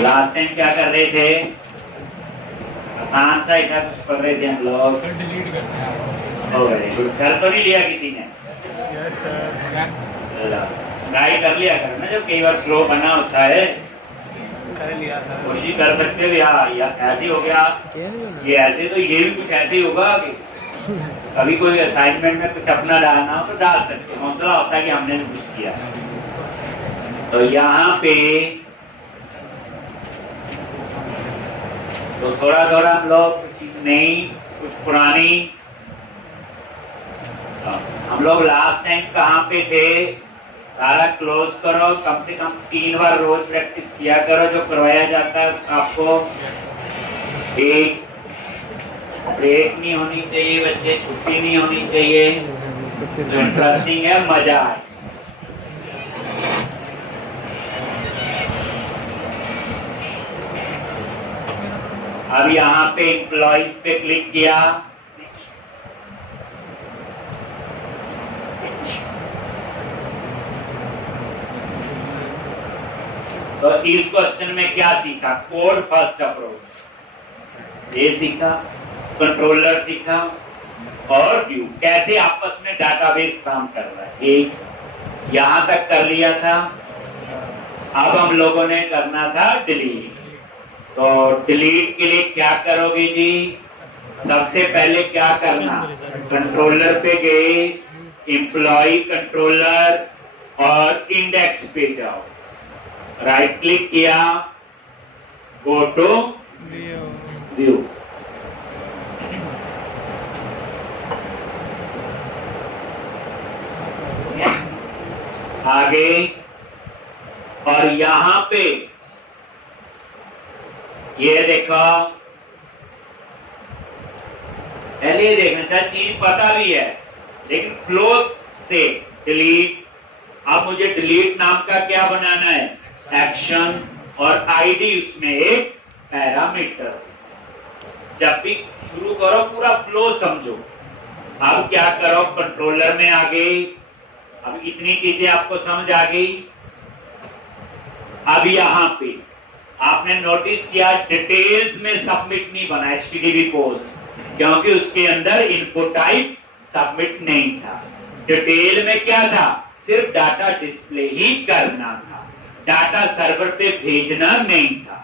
Last time क्या कर रहे थे? आसान सा ही था, कुछ पढ़ रहे थे हम लोग। डिलीट करते हैं। हो गए, कुछ कर तो नहीं लिया किसी ने? ट्राई कर लिया करो ना, जब कई बार फ्लो बना होता है कर लिया था। कोशिश कर सकते हो यार, ऐसे हो गया ये ऐसे, तो ये भी कुछ ऐसे ही होगा आगे। कभी कोई असाइनमेंट में कुछ अपना डालना हो तो डाल सकते हो, हौसला होता है कि हमने भी कुछ किया। तो यहाँ पे तो थोड़ा थोड़ा हम लोग कुछ चीज नई, कुछ पुरानी। हम लोग लास्ट टाइम कहाँ पे थे? सारा क्लोज करो, कम से कम 3 बार रोज प्रैक्टिस किया करो, जो करवाया जाता है उसका आपको एक ब्रेक नहीं होनी चाहिए बच्चे, छुट्टी नहीं होनी चाहिए, जो इंटरेस्टिंग है मजा आए। अब यहाँ पे एम्प्लॉइज पे क्लिक किया, तो इस क्वेश्चन में क्या सीखा? कोड फर्स्ट अप्रोच ये सीखा, कंट्रोलर सीखा और व्यू, कैसे आपस में डाटाबेस काम कर रहा है। एक यहां तक कर लिया था। अब हम लोगों ने करना था डिलीट। तो डिलीट के लिए क्या करोगे जी? सबसे पहले क्या करना? कंट्रोलर पे गए, एम्प्लॉय कंट्रोलर और इंडेक्स पे जाओ, राइट क्लिक किया, गो टू व्यू। आगे और यहां पे ये देखो, पहले ये देखना चाहिए, चीज पता भी है लेकिन फ्लो से डिलीट। अब मुझे डिलीट नाम का क्या बनाना है? एक्शन, और आईडी उसमें एक पैरामीटर। जब भी शुरू करो पूरा फ्लो समझो। अब क्या करो? कंट्रोलर में आ गए। अब इतनी चीजें आपको समझ आ गई। अब यहां पे आपने नोटिस किया डिटेल्स में सबमिट नहीं बना HTTP पोस्ट, क्योंकि उसके अंदर इनपुट टाइप सबमिट नहीं था। डिटेल में क्या था? सिर्फ डाटा डिस्प्ले ही करना था, डाटा सर्वर पे भेजना नहीं था।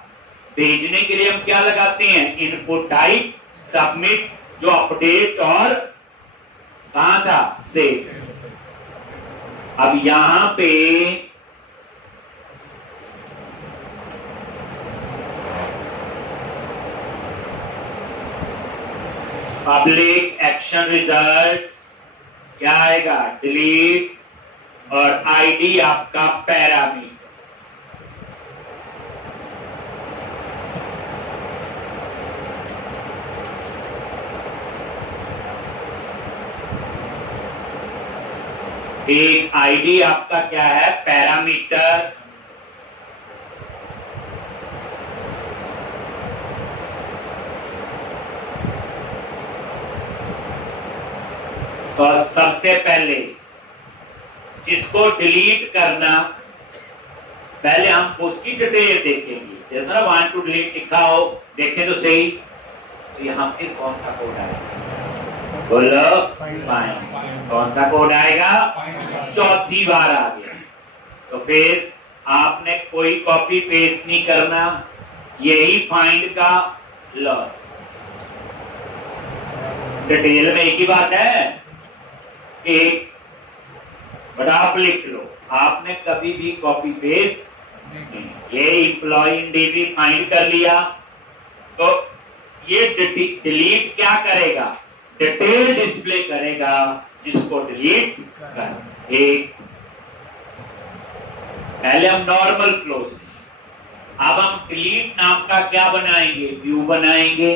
भेजने के लिए हम क्या लगाते हैं? इनपुट टाइप सबमिट, जो अपडेट और कहां था? सेव। अब यहां पे पब्लिक एक्शन रिजल्ट क्या आएगा? डिलीट, और आईडी आपका पैरामीटर। एक आईडी आपका क्या है? पैरामीटर। तो सबसे पहले जिसको डिलीट करना, पहले हम उसकी डिटेल देखेंगे। जैसा 1 to डिलीट लिखा हो, देखें तो सही। तो यहाँ फिर कौन सा कोड आएगा? बोलो, फाइंड। कौन सा कोड आएगा? चौथी बार आ गया। तो फिर आपने कोई कॉपी पेस्ट नहीं करना, यही फाइंड का लॉस। डिटेल में एक ही बात है, एक बट आप लिख लो, आपने कभी भी कॉपी पेस्ट। ये एम्प्लॉय डीबी फाइंड कर लिया, तो ये डिलीट क्या करेगा? डिटेल डिस्प्ले करेगा जिसको डिलीट कर। एक पहले हम नॉर्मल फ्लो से, अब हम डिलीट नाम का क्या बनाएंगे? व्यू बनाएंगे।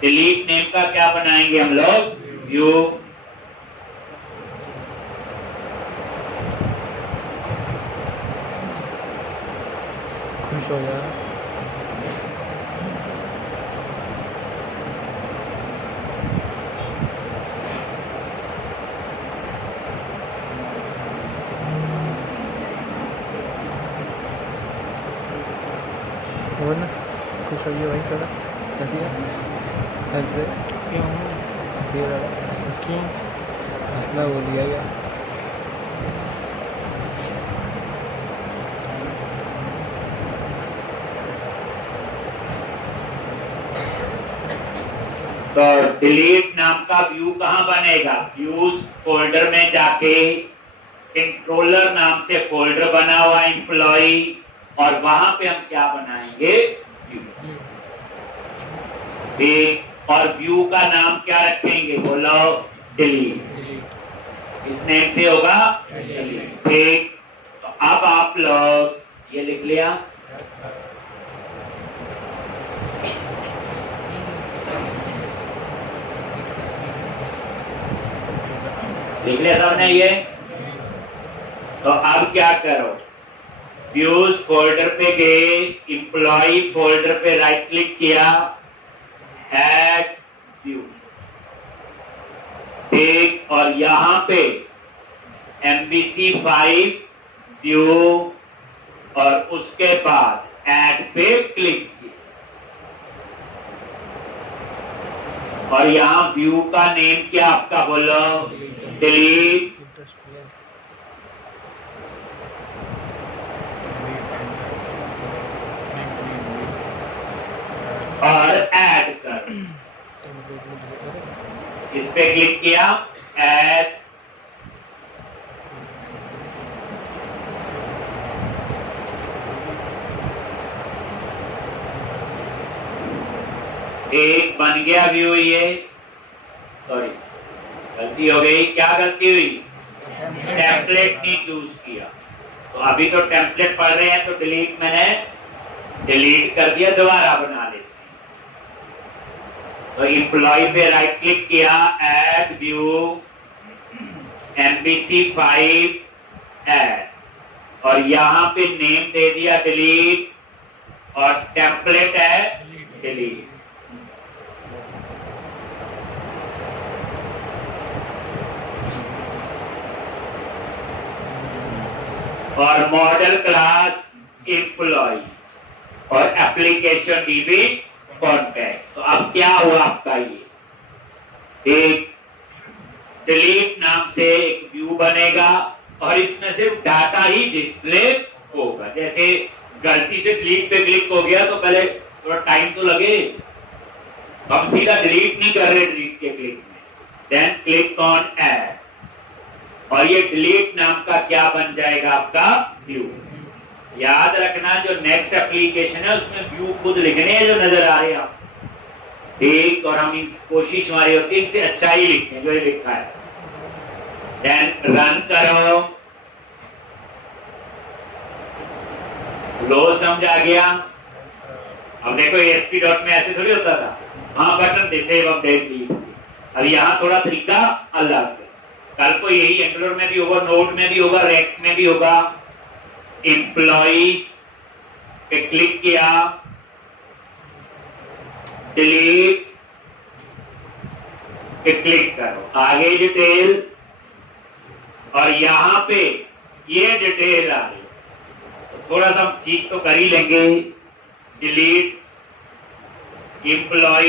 डिलीट नेम का क्या बनाएंगे हम लोग? व्यू। खुश हो यार। वो ना खुश होइए भाई थोड़ा हंसिए हंस दे क्यों हंसिए थोड़ा क्यों हंसना भूल गया क्या तो डिलीट नाम का व्यू कहां बनेगा? व्यूज फोल्डर में जाके कंट्रोलर नाम से फोल्डर बना हुआ एम्प्लॉय, और वहां पे हम क्या बनाएंगे? व्यू। ठीक, और व्यू का नाम क्या रखेंगे? बोलो डिलीट। इस नेम से होगा डिलीट। ठीक, तो अब आप लोग ये लिख लिया। लिख लिया सबने ये? तो अब क्या करो, व्यूज फोल्डर पे गए, एम्प्लॉय फोल्डर पे राइट क्लिक किया, ऐड व्यू। ठीक, और यहां पे MVC5 व्यू, और उसके बाद ऐड पे क्लिक किया, और यहां व्यू का नेम क्या आपका? बोलो डिलीट। और ऐड कर, इस पे क्लिक किया, ऐड। एक बन गया व्यू। ये सॉरी गलती हो गई। क्या गलती हुई? टेम्पलेट नहीं चूज किया। तो अभी तो टेम्पलेट पढ़ रहे हैं, तो डिलीट मैंने डिलीट कर दिया, दोबारा बना लेते हैं। तो एम्प्लॉय पे राइट क्लिक किया, ऐड व्यू, MVC5 ऐड, और यहां पे नेम दे दिया डिलीट, और टेम्पलेट है डिलीट। और मॉडल क्लास एम्प्लॉय, और एप्लीकेशन डीबी कॉन्टैक्ट। तो अब क्या हुआ आपका? ये एक डिलीट नाम से एक व्यू बनेगा, और इसमें सिर्फ डाटा ही डिस्प्ले होगा। जैसे गलती से डिलीट पे क्लिक हो गया तो पहले थोड़ा टाइम तो लगे, हम सीधा डिलीट नहीं कर रहे डिलीट के क्लिक में। देन क्लिक ऑन ऐड, और ये डिलीट नाम का क्या बन जाएगा? आपका व्यू। याद रखना, जो नेक्स्ट एप्लीकेशन है उसमें व्यू खुद लिखने हैं जो नजर आ रहे हैं आप। ठीक, और हम इस कोशिश हमारी होती है इनसे अच्छा ही लिखते हैं जो ये लिखा है। देन रन करो। लो समझ आ गया? अब देखो ASP डॉट में ऐसे थोड़ी होता था, हाँ बटन दे सेव अपडेट दी। अब यहाँ थोड़ा तरीका अलग है। कल को यही एंगुलर में भी होगा, नोड में भी होगा, रेक्ट में भी होगा। एम्प्लॉइज पे क्लिक किया, डिलीट पे क्लिक करो, आगे डिटेल, और यहां पे ये डिटेल आ रही। तो थोड़ा सा हम ठीक तो कर ही लेंगे। डिलीट एम्प्लॉय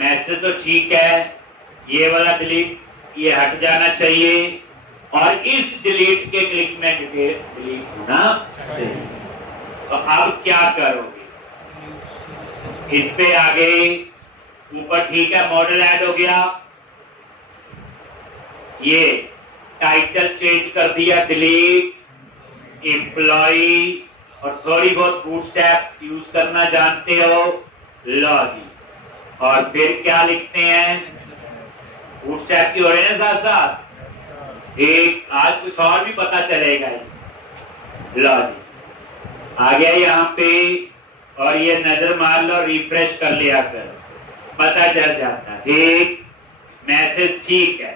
मैसेज तो ठीक है, ये वाला डिलीट ये हट जाना चाहिए, और इस डिलीट के क्लिक में डिटेल डिलीट होना चाहिए। तो अब क्या करोगे? इस पे आगे ऊपर ठीक है, मॉडल ऐड हो गया, ये टाइटल चेंज कर दिया, डिलीट एम्प्लॉय, और थोड़ी बहुत बूटस्ट्रैप यूज करना जानते हो, लॉजी, और फिर क्या लिखते हैं? बूटस्ट्रैप की हो रहे हैं साथ साथ। एक आज कुछ और भी पता चलेगा इसमें। लॉजी आ गया यहाँ पे, और ये नजर मार लो, रिफ्रेश कर लिया कर, पता चल जाता है। एक मैसेज ठीक है,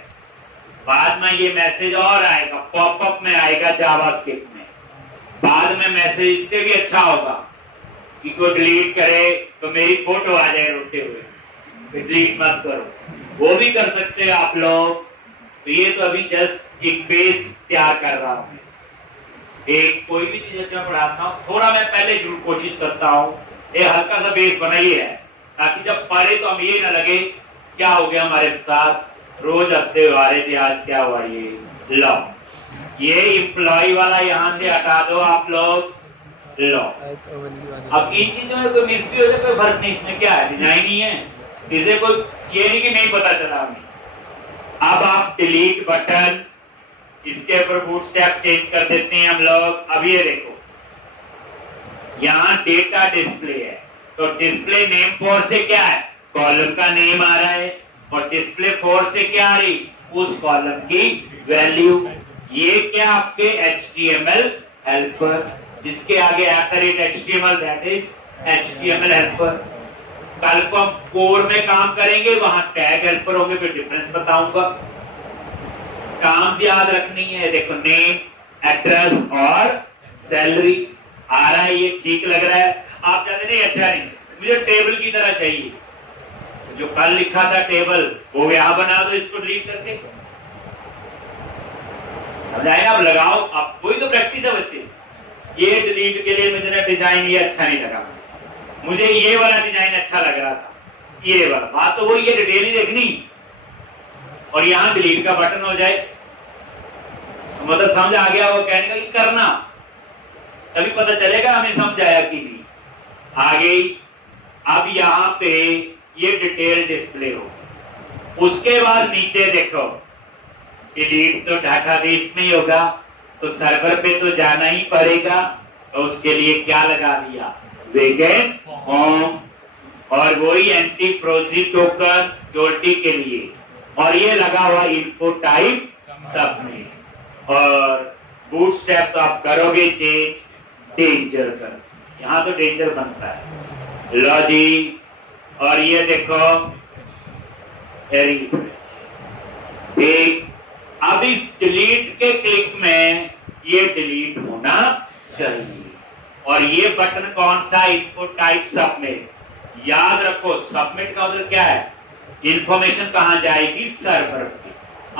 बाद में ये मैसेज और आएगा, पॉपअप में आएगा जावास्क्रिप्ट में। बाद में मैसेज इससे भी अच्छा होगा कि कोई डिलीट करे तो मेरी फोटो आ जाए रोते हुए, डिलीट मत करो, वो भी कर सकते हैं आप लोग। तो ये तो अभी जस्ट एक बेस तैयार कर रहा हूं। एक कोई भी चीज अच्छा पढ़ाता हूँ, थोड़ा मैं पहले जरूर कोशिश करता हूँ ये हल्का सा बेस बनाइए है, ताकि जब पढ़े तो हम ये ना लगे क्या हो गया हमारे साथ, रोज हंसते हुए आ रहे थे, आज क्या हुआ। ये लो, ये एम्प्लॉय वाला यहाँ से हटा दो आप लोग। लो, अब इन चीजों में कोई मिस्ट्री हो जाए कोई फर्क नहीं, इसमें क्या है, डिजाइन ही है, इसे कोई ये नहीं कि नहीं पता चला हमें। अब आप डिलीट बटन, इसके ऊपर बूटस्ट्रैप चेंज कर देते हैं हम लोग। अब ये देखो यहाँ डेटा डिस्प्ले है, तो डिस्प्ले नेम फोर से क्या है, कॉलम का नेम आ रहा है, और डिस्प्ले फोर से क्या आ रही, उस कॉलम की वैल्यू। ये क्या आपके HTML हेल्पर, जिसके आगे @HTML, that is HTML helper. कल को हम कोर में काम करेंगे, वहां टैग हेल्पर होंगे, फिर डिफरेंस बताऊंगा। काम याद रखनी है, देखो नेम, एड्रेस और सैलरी आ रहा है, ये ठीक लग रहा है। आप जानते नहीं, अच्छा नहीं, मुझे टेबल की तरह चाहिए। जो कल लिखा था टेबल, वो यहां बना दो, इसको डिलीट करके। समझाए ना, आप लगाओ, आप कोई तो प्रैक्टिस है बच्चे। ये डिलीट के लिए मुझे डिजाइन ये अच्छा नहीं लगा, मुझे ये वाला डिजाइन अच्छा लग रहा था, ये वाला। बात तो वही है, डिटेल ही देखनी, और यहाँ डिलीट का बटन हो जाए, मतलब समझ आ गया वो कहने का कि करना, तभी पता चलेगा हमें समझ आया कि नहीं। आगे अब यहाँ पे ये डिटेल डिस्प्ले हो, उसके बाद नीचे देखो डिलीट तो डाटाबेस में ही होगा, तो सर्वर पे तो जाना ही पड़ेगा, तो उसके लिए क्या लगा दिया, वेकेंट फॉर्म, और वही एंटी फ्रोजी टोकन सिक्योरिटी के लिए, और ये लगा हुआ इनपुट टाइप सबमिट, और बूटस्ट्रैप तो आप करोगे चेंज डेंजर कर, यहाँ तो डेंजर बनता है। लो जी, और ये देखो ठीक, अब इस डिलीट के क्लिक में ये डिलीट होना चाहिए, और ये बटन कौन सा, इनपुट टाइप सबमिट। याद रखो सबमिट का मतलब क्या है, इंफॉर्मेशन कहां जाएगी, सर्वर पे।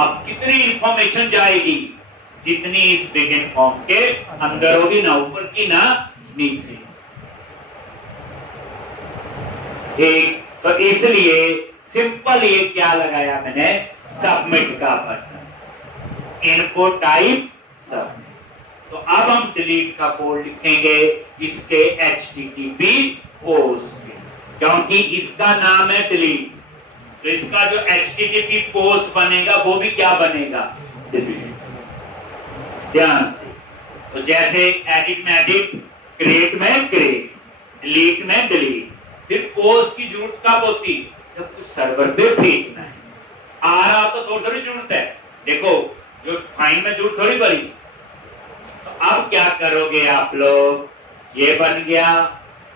अब कितनी इंफॉर्मेशन जाएगी, जितनी इस बिगिन फॉर्म के अंदर होगी, ना ऊपर की ना नीचे। ठीक, तो इसलिए सिंपल ये क्या लगाया मैंने, सबमिट का बटन, इनपुट टाइप सबमिट। तो अब हम डिलीट का कोड लिखेंगे इसके HTTP पोस्ट पे, क्योंकि इसका नाम है डिलीट, तो इसका जो HTTP पोस्ट बनेगा वो भी क्या बनेगा, डिलीट। ध्यान से, तो जैसे एडिट में एडिट, क्रिएट में क्रिएट, डिलीट में डिलीट, फिर पोस्ट की जरूरत कब होती, जब कुछ सर्वर पे भेजना है। आ रहा तो थोड़ी जरूरत है, देखो जो फाइल में जरूरत थोड़ी पड़ी। तो अब क्या करोगे आप लोग, ये बन गया,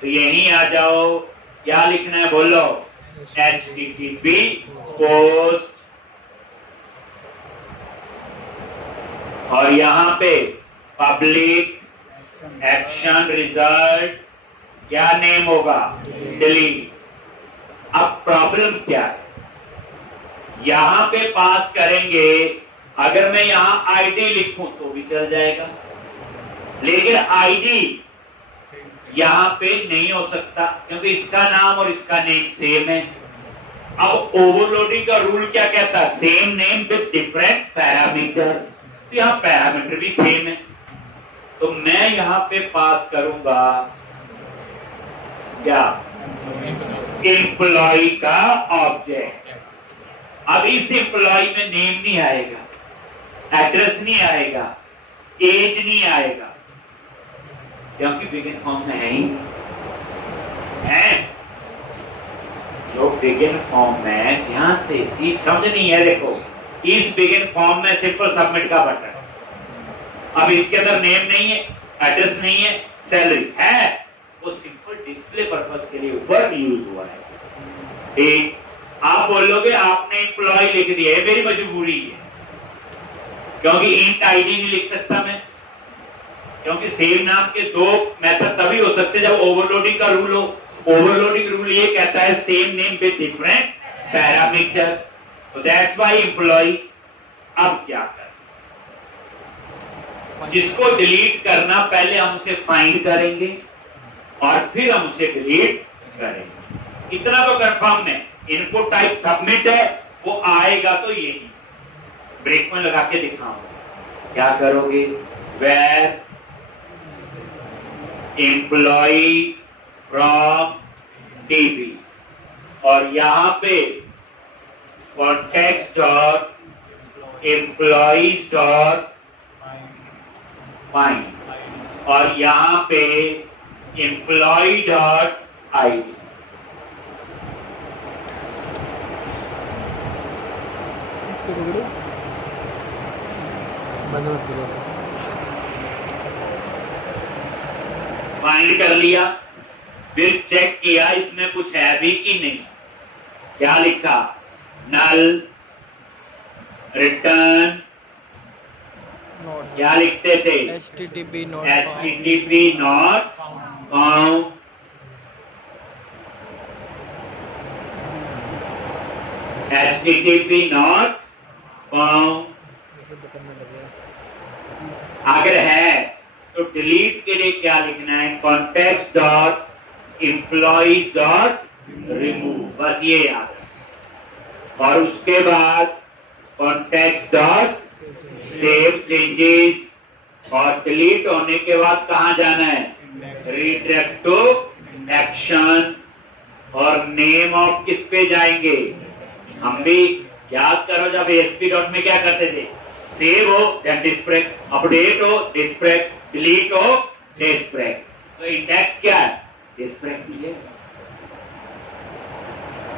तो यहीं आ जाओ, क्या लिखना है बोलो, HTTP पोस्ट, और यहां पे पब्लिक एक्शन रिजल्ट, क्या नेम होगा, डिलीट। अब प्रॉब्लम क्या है, यहां पे पास करेंगे, अगर मैं यहां आईडी लिखूं तो भी चल जाएगा, लेकिन आईडी यहां पे नहीं हो सकता, क्योंकि इसका नाम और इसका नेम सेम है। अब ओवरलोडिंग का रूल क्या कहता है, same name with different parameter, तो यहां पैरामीटर भी सेम है, तो मैं यहां पे पास करूंगा क्या, एम्प्लॉय का ऑब्जेक्ट। अब इस एम्प्लॉय में नेम नहीं आएगा, एड्रेस नहीं आएगा, एज नहीं आएगा, क्योंकि बिगिन फॉर्म में है ही है। जो बिगिन फॉर्म में, ध्यान से चीज समझनी है, देखो इस बिगिन फॉर्म में सिंपल सबमिट का बटन, अब इसके अंदर नेम नहीं है, एड्रेस नहीं है, सैलरी है, वो सिंपल डिस्प्ले पर्पस के लिए ऊपर यूज हुआ है। ठीक, आप बोलोगे आपने एम्प्लॉय लिख दिया, है मेरी मजबूरी है, क्योंकि इंट आईडी नहीं लिख सकता मैं, क्योंकि सेम नाम के दो मेथड तभी हो सकते जब ओवरलोडिंग का रूल हो। ओवरलोडिंग रूल ये कहता है same name with different parameter, तो दैट्स व्हाई एम्प्लॉय। अब क्या कर, जिसको डिलीट करना पहले हम उसे फाइंड करेंगे, और फिर हम उसे डिलीट करेंगे। इतना तो कंफर्म है, इनपुट टाइप सबमिट है, वो आएगा तो यही। ब्रेक में लगा के दिखाऊंगा। क्या करोगे? वेर एम्प्लॉई फ्रॉम DB और यहां पे context dot employees dot find और यहां पे एम्प्लॉय डॉट ID। फाइंड कर लिया, फिर चेक किया इसमें कुछ है भी कि नहीं। क्या लिखा? नल रिटर्न, क्या लिखते थे? HTTP not found, HTTP not found. अगर है तो डिलीट के लिए क्या लिखना है? Context dot employees dot remove, बस ये याद है। और उसके बाद कॉन्टेक्स्ट डॉट सेव चेंजेस और डिलीट होने के बाद कहां जाना है? रिडायरेक्ट टू एक्शन और नेम ऑफ किस पे जाएंगे? हम भी याद करो, जब ASP डॉट में क्या करते थे? सेव हो देन डिस्प्रेक, अपडेट हो डिस्प्रेक, डिलीट हो डिस्प्रेक। तो इंडेक्स क्या है? डिस्प्रेक दिए।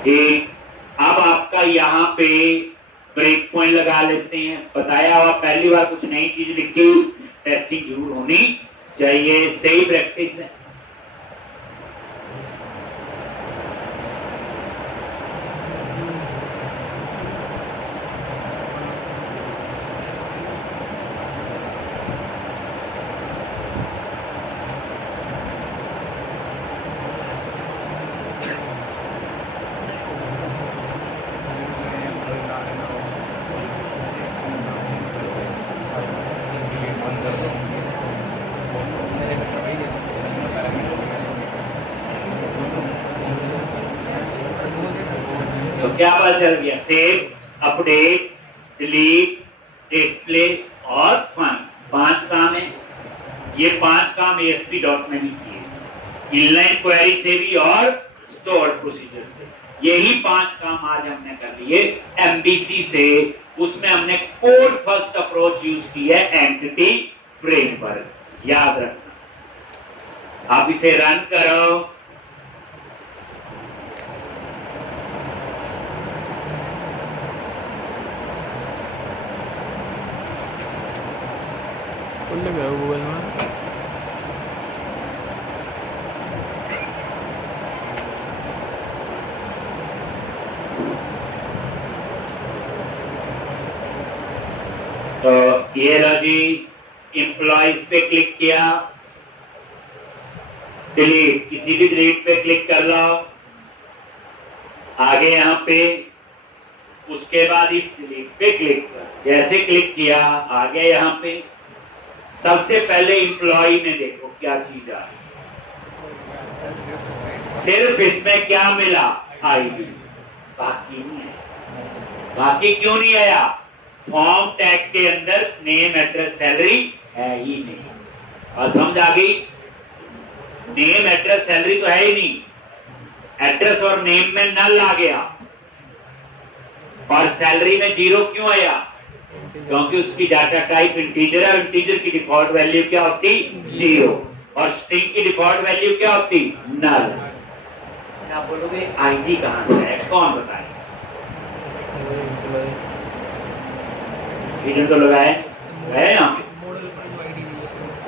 ठीक, अब आपका यहाँ पे ब्रेक पॉइंट लगा लेते हैं। बताया हुआ पहली बार कुछ नई चीज लिखी, टेस्टिंग जरूर होनी चाहिए, सही प्रैक्टिस है। तो क्या पता चल गया? सेव, अपडेट, डिलीट, डिस्प्ले और फाइंड, 5 काम है। ये 5 काम ASP डॉट में भी किए, इनलाइन क्वेरी से भी और स्टोर प्रोसीजर से। यही 5 काम आज हमने कर लिए MVC से। उसमें हमने कोड फर्स्ट अप्रोच यूज की है, एंटिटी फ्रेमवर्क, याद रखना। आप इसे रन करो। गूगल में तो ये लो जी, एम्प्लॉइज पे क्लिक किया, डिलीट, किसी भी डिलीट पे क्लिक कर लो, आगे यहाँ पे, उसके बाद इस डिलीट पे क्लिक कर, जैसे क्लिक किया आगे यहाँ पे। सबसे पहले एम्प्लॉय में देखो क्या चीज आ, सिर्फ इसमें क्या मिला? ID, बाकी नहीं है। बाकी क्यों नहीं आया? फॉर्म टैग के अंदर नेम एड्रेस सैलरी है ही नहीं। और समझ आ गई? नेम एड्रेस सैलरी तो है ही नहीं, एड्रेस और नेम में नल आ गया और सैलरी में 0 क्यों आया? क्योंकि उसकी डाटा टाइप इंटीजर है और इंटीजर की डिफॉल्ट वैल्यू क्या होती? 0 और स्ट्रिंग की डिफॉल्ट वैल्यू क्या होती? नल। आप बोलोगे ID कहां से है? कौन बताए? इधर तो लगाए है ना,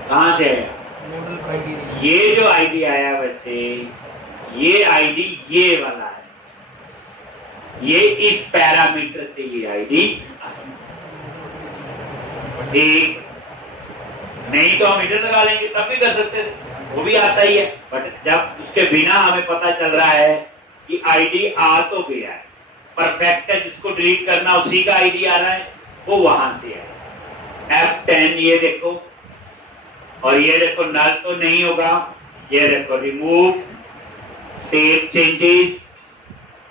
कहां से है? ये जो ID आया बच्चे, ये ID ये वाला है, ये इस पैरामीटर से ये ID आया। ठीक, नहीं तो हम इधर लगा लेंगे, तब भी कर सकते थे, वो भी आता ही है। बट जब उसके बिना हमें पता चल रहा है कि ID आ तो गया है, परफेक्ट है, जिसको डिलीट करना उसी का ID आ रहा है, वो वहां से है। F10 ये देखो, और ये देखो नल तो नहीं होगा, ये देखो रिमूव, सेव चेंजेस,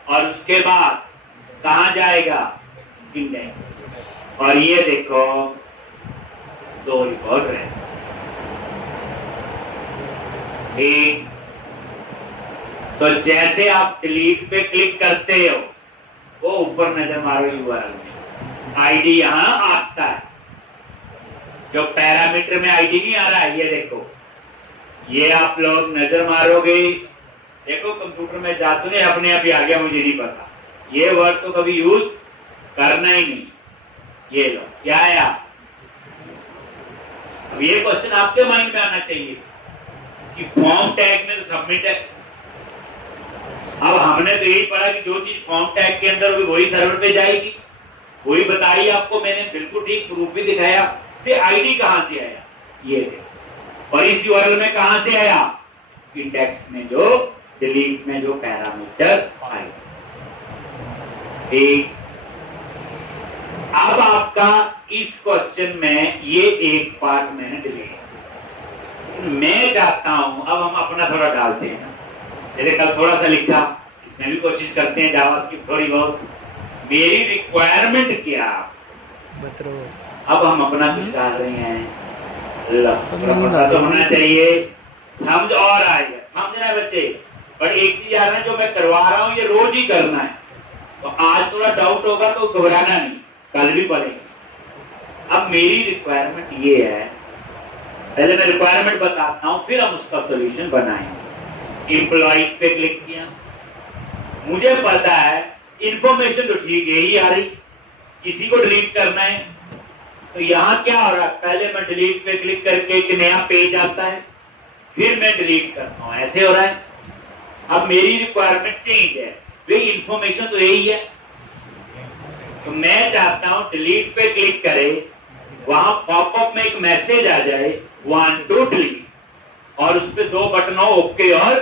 और उसके बाद कहां जाएगा, इंडेक्स। और ये देखो दो रिकॉर्ड है, एक तो जैसे आप डिलीट पे क्लिक करते हो वो ऊपर नजर मारो यूआरएल में आईडी यहां आता है, जो पैरामीटर में आईडी नहीं आ रहा है, ये देखो, ये आप लोग नजर मारोगे, देखो कंप्यूटर में जाते नहीं अपने आप ही आ गया, मुझे नहीं पता, ये वर्ड तो कभी यूज करना ही नहीं। ये लो क्या आया, अब ये क्वेश्चन आपके माइंड में आना चाहिए कि फॉर्म टैग में तो सबमिट है। अब हमने तो यही पढ़ा कि जो चीज फॉर्म टैग के अंदर होगी वही सर्वर पे जाएगी, वही बताई आपको मैंने, बिल्कुल ठीक प्रूफ भी दिखाया। फिर आईडी कहां से आया, ये देखो, और इस यूआरएल में कहां से आया, इंडेक्स में जो डिलीट में जो पैरामीटर आया। ठीक, अब आपका इस क्वेश्चन में ये एक पार्ट मैंने डिलीट, मैं चाहता हूं अब हम अपना थोड़ा डालते हैं, जैसे कल थोड़ा सा लिखा, इसमें भी कोशिश करते हैं जावास्क्रिप्ट थोड़ी बहुत, मेरी रिक्वायरमेंट क्या, अब हम अपना कुछ डाल रहे हैं, पता तो होना चाहिए, समझ और आएगा, समझना है बच्चे। पर एक चीज याद है, जो मैं करवा रहा हूं ये रोज ही करना है, तो आज थोड़ा डाउट होगा तो घबराना नहीं, कल भी पढ़ेंगे। अब मेरी रिक्वायरमेंट ये है, पहले मैं रिक्वायरमेंट बताता हूं, फिर हम उसका सॉल्यूशन बनाएंगे। एम्प्लॉइज पे क्लिक किया, मुझे पता है इंफॉर्मेशन तो ठीक है ही आ रही, इसी को डिलीट करना है, तो यहां क्या हो रहा है, पहले मैं डिलीट पे क्लिक करके एक नया पेज आता है, फिर मैं डिलीट करता हूं, ऐसे हो रहा है। अब मेरी रिक्वायरमेंट चेंज है, वे इंफॉर्मेशन तो यही है, तो मैं चाहता हूं डिलीट पे क्लिक करे, वहां पॉपअप में एक मैसेज आ जाए वांट टू डिलीट, और उस पे दो बटन हो, ओके और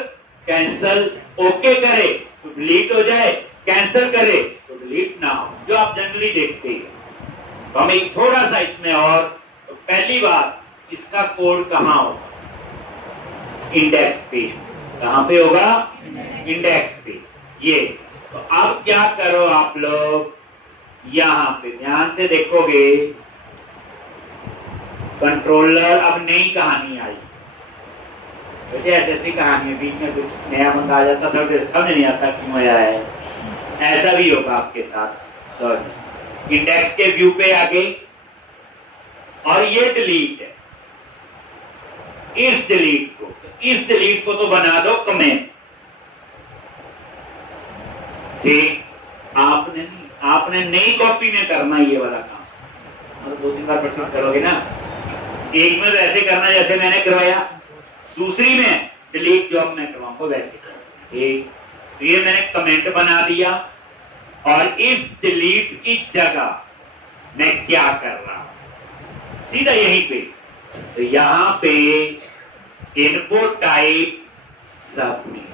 कैंसल, ओके करे तो डिलीट हो जाए, कैंसल करे तो डिलीट ना हो, जो आप जनरली देखते हैं। तो हम एक थोड़ा सा इसमें और, तो पहली बात इसका कोड कहां होगा, इंडेक्स पे, कहां पे होगा, इंडेक्स पे। ये तो अब क्या करो आप लोग, यहां पे ध्यान से देखोगे, कंट्रोलर, अब नई कहानी आई, वैसे ऐसी कहानी है, बीच में कुछ नया बंदा आ जाता था, फिर समझ नहीं आता क्यों आया है, ऐसा भी होगा आपके साथ। तो इंडेक्स के व्यू पे आ गए, और ये डिलीट है, इस डिलीट को तो बना दो कमेंट, ठीक, आपने नई कॉपी में करना ये वाला काम, और 2-3 बार प्रैक्टिस करोगे ना, एक में तो ऐसे करना जैसे मैंने करवाया, दूसरी में डिलीट जो अब मैं करवाऊंगा वैसे, ठीक। तो ये मैंने कमेंट बना दिया, और इस डिलीट की जगह मैं क्या कर रहा हूं, सीधा यहीं पे, तो यहां पे इनपुट टाइप सबमिट,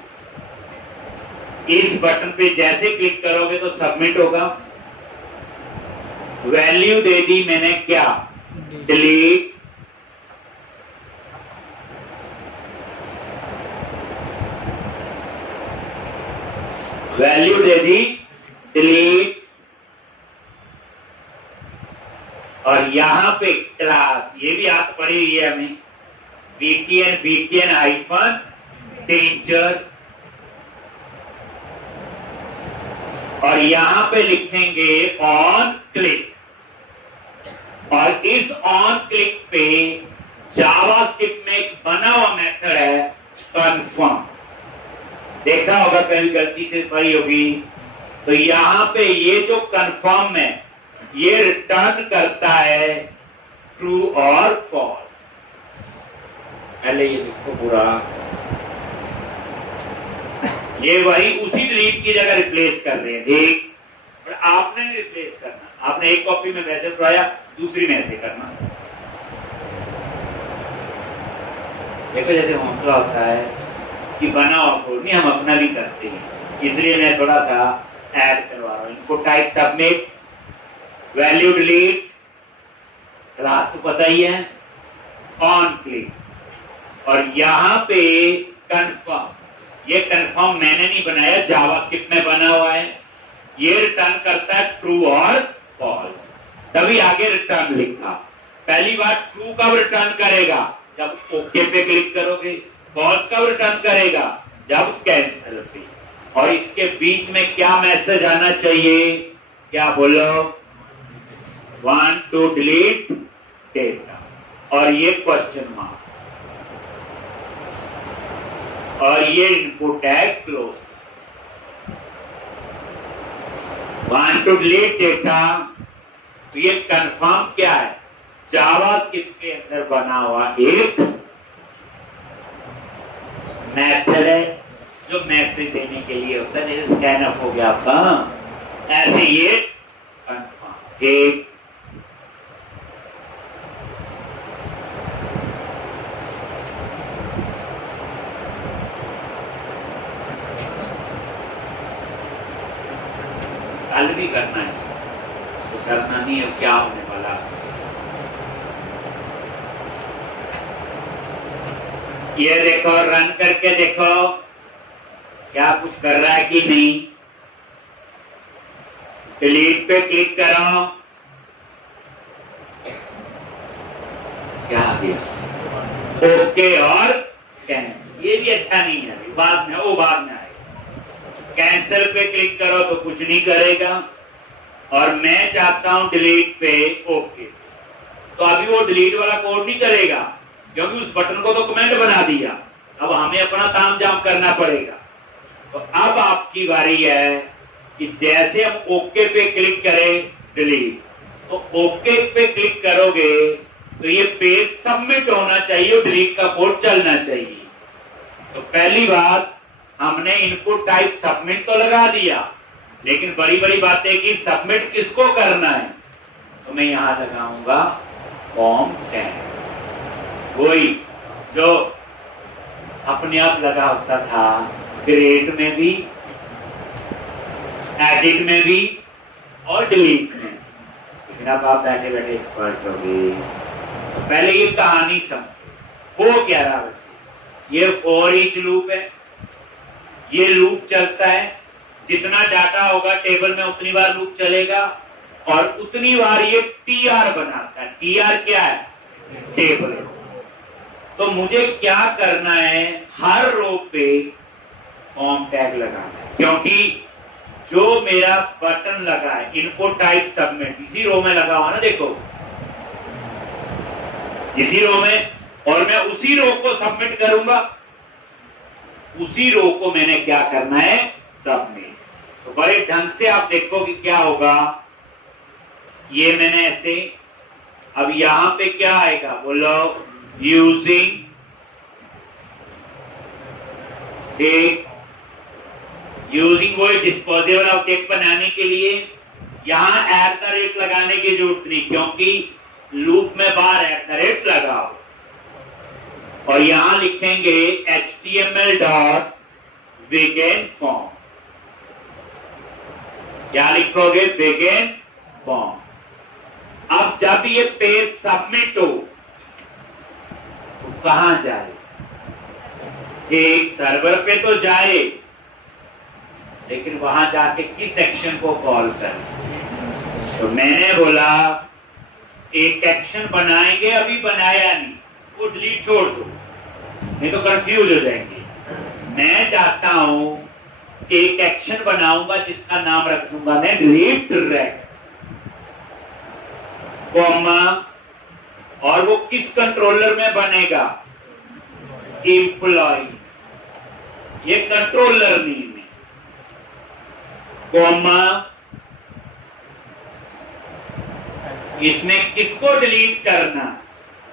इस बटन पे जैसे क्लिक करोगे तो सबमिट होगा, वैल्यू दे दी मैंने क्या, डिलीट, वैल्यू दे दी डिलीट, और यहां पे क्लास, ये भी आप पढ़ी हुई है हमें, btn हाइफन टीचर, और यहां पे लिखेंगे ऑन क्लिक, और इस ऑन क्लिक पे जावास्क्रिप्ट में एक बना हुआ मेथड है कंफर्म, देखा होगा कहीं गलती से पढ़ी होगी, तो यहां पे ये जो कंफर्म है ये रिटर्न करता है ट्रू और फॉल्स। पहले ये देखो पूरा, ये वही उसी डिलीट की जगह रिप्लेस कर रहे हैं, ठीक, पर आपने नहीं रिप्लेस करना, आपने एक कॉपी में वैसे उठाया, दूसरी में ऐसे करना। देखो जैसे हौसला होता है कि बना हुआ कोड नहीं, हम अपना भी करते हैं, इसलिए मैं थोड़ा सा ऐड करवा रहा हूं। Input type submit, value delete, class तो पता ही है, ऑन क्लिक, और यहाँ पे कंफर्म, ये कंफर्म मैंने नहीं बनाया, जावास्क्रिप्ट में बना हुआ है। ये रिटर्न करता है ट्रू और फॉल्स, तभी आगे रिटर्न लिखा। पहली बार ट्रू कब रिटर्न करेगा? जब ओके पे क्लिक करोगे। फॉल्स कब रिटर्न करेगा? जब कैंसिल पे। और इसके बीच में क्या मैसेज आना चाहिए? क्या बोलो? वांट टू डिलीट डेटा, और ये क्वेश्चन मार्क, और ये input tag close. Want to delete data, तो ये कंफर्म क्या है? जावास्क्रिप्ट के अंदर बना हुआ एक मेथड है जो मैसेज देने के लिए होता है। जैसे स्कैन अप हो गया आपका, ऐसे ये कंफर्म एक। कल भी करना है तो करना नहीं है, क्या होने वाला। ये देखो, रन करके देखो क्या कुछ कर रहा है कि नहीं। डिलीट पे क्लिक करो, क्या आ गया? ओके और कैंसिल। ये भी अच्छा नहीं है, बाद में वो बाद में आएगा। कैंसिल पे क्लिक करो तो कुछ नहीं करेगा, और मैं चाहता हूं डिलीट पे ओके, तो अभी वो डिलीट वाला कोड नहीं चलेगा, क्योंकि उस बटन को तो कमेंट बना दिया। अब हमें अपना ताम जाम करना पड़ेगा। तो अब आपकी बारी है कि जैसे हम ओके पे क्लिक करें डिलीट, तो ओके पे क्लिक करोगे तो ये पेज सबमिट होना चाहिए और डिलीट का कोड चलना चाहिए। तो पहली बात, हमने इनपुट टाइप सबमिट तो लगा दिया, लेकिन बड़ी बड़ी बातें कि सबमिट किसको करना है, तो मैं यहां लगाऊंगा फॉर्म टैग, वही जो अपने आप लगा होता था क्रिएट में भी, एडिट में भी और डिलीट में। लेकिन अब आप बैठे बैठे एक्सपर्ट हो गए। तो पहले ये कहानी समझो, हो क्या रहा बच्चे। ये फॉर ईच लूप है, ये लूप चलता है, जितना डाटा होगा टेबल में उतनी बार लूप चलेगा, और उतनी बार ये टीआर बनाता है। टीआर क्या है? टेबल। तो मुझे क्या करना है? हर रो पे फॉर्म टैग लगाना है, क्योंकि जो मेरा बटन लगा है इनपुट टाइप सबमिट, इसी रो में लगा हुआ ना, देखो इसी रो में, और मैं उसी रो को सबमिट करूंगा। उसी रो को मैंने क्या करना है? सबमिट। तो बड़े ढंग से आप देखो कि क्या होगा। ये मैंने ऐसे, अब यहां पे क्या आएगा बोलो? यूजिंग एक, यूजिंग वो डिस्पोजेबल ऑब्जेक्ट बनाने के लिए यहां एट द रेट लगाने की जरूरत नहीं, क्योंकि लूप में बार एट द रेट लगाओ। और यहां लिखेंगे HTML डॉट begin फॉर्म। क्या लिखोगे? begin form. अब जब ये पेज सबमिट हो तो कहां जाए? एक सर्वर पे तो जाए, लेकिन वहां जाके किस एक्शन को कॉल करें? तो मैंने बोला एक एक्शन बनाएंगे, अभी बनाया नहीं, वो डिलीट छोड़ दो, नहीं तो कंफ्यूज हो जाएंगे। मैं चाहता हूं एक एक्शन बनाऊंगा जिसका नाम रख दूंगा मैं डिलीट रेक, कॉमा, और वो किस कंट्रोलर में बनेगा? एम्प्लॉय। ये कंट्रोलर नेम है, कॉमा, इसमें किसको डिलीट करना?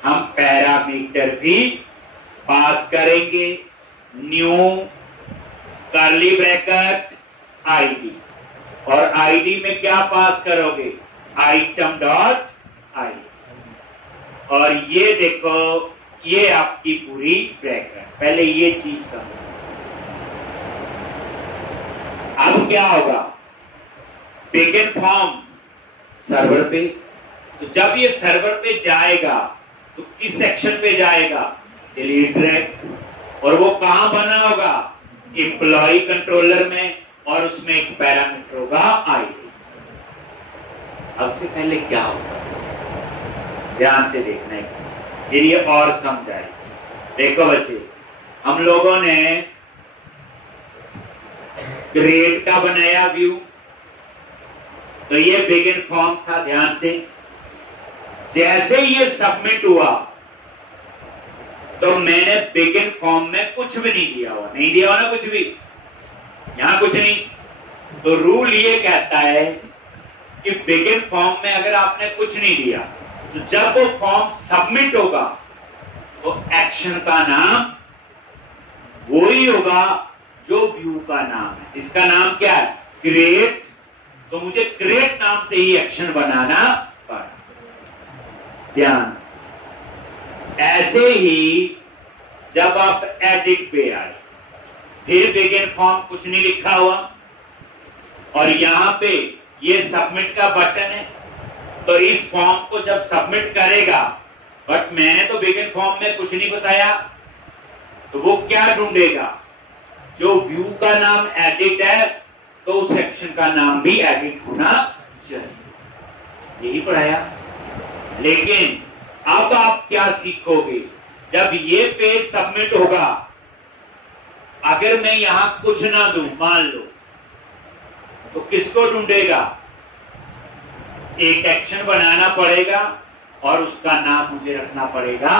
हम पैरामीटर भी पास करेंगे, न्यू कर्ली ब्रैकेट आईडी, और आईडी में क्या पास करोगे? Item dot ID. और ये देखो, ये आपकी पूरी ब्रैकेट। पहले ये चीज समझो। अब क्या होगा? begin फॉर्म सर्वर पे, तो जब ये सर्वर पे जाएगा तो किस सेक्शन पे जाएगा? Delete rack. और वो कहां बना होगा? एम्प्लॉय कंट्रोलर में, और उसमें एक पैरामीटर होगा आईडी। अब से पहले क्या होगा, ध्यान से देखना है, फिर ये और समझ आए। देखो बच्चे, हम लोगों ने क्रिएट का बनाया व्यू, तो ये बिगिन फॉर्म था। ध्यान से, जैसे ये सबमिट हुआ तो मैंने बिगिन फॉर्म में कुछ भी नहीं दिया हुआ, नहीं दिया हुआ ना कुछ भी, यहां कुछ नहीं। तो रूल ये कहता है कि बिगिन फॉर्म में अगर आपने कुछ नहीं दिया, तो जब वो फॉर्म सबमिट होगा तो एक्शन का नाम वो ही होगा जो व्यू का नाम है। इसका नाम क्या है? क्रिएट। तो मुझे क्रिएट नाम से ही एक्शन बनाना पड़ा। ध्यान से। ऐसे ही जब आप एडिट पे आए, फिर बिगिन फॉर्म कुछ नहीं लिखा हुआ, और यहां पे ये सबमिट का बटन है, तो इस फॉर्म को जब सबमिट करेगा, बट मैंने तो बिगिन फॉर्म में कुछ नहीं बताया, तो वो क्या ढूंढेगा? जो व्यू का नाम एडिट है, तो उस सेक्शन का नाम भी एडिट होना चाहिए। यही पढ़ाया। लेकिन अब आप क्या सीखोगे? जब ये पेज सबमिट होगा, अगर मैं यहां कुछ ना दूं, मान लो, तो किसको ढूंढेगा? एक एक्शन बनाना पड़ेगा, और उसका नाम मुझे रखना पड़ेगा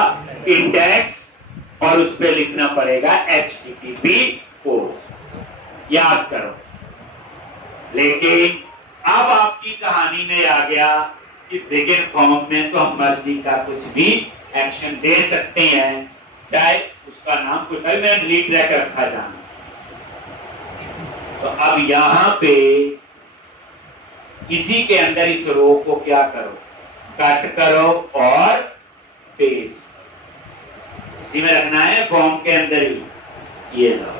इंडेक्स, और उस पर लिखना पड़ेगा HTTP पोस्ट। याद करो। लेकिन अब आपकी कहानी में आ गया कि बिगिन फॉर्म में तो हम मर्जी का कुछ भी एक्शन दे सकते हैं, चाहे उसका नाम कुछ है, मैं डिलीट रैक रखा जाना। तो अब यहां पे इसी के अंदर इस रो को क्या करो? कट करो और पेस्ट इसी में रखना है, फॉर्म के अंदर ही। ये लो।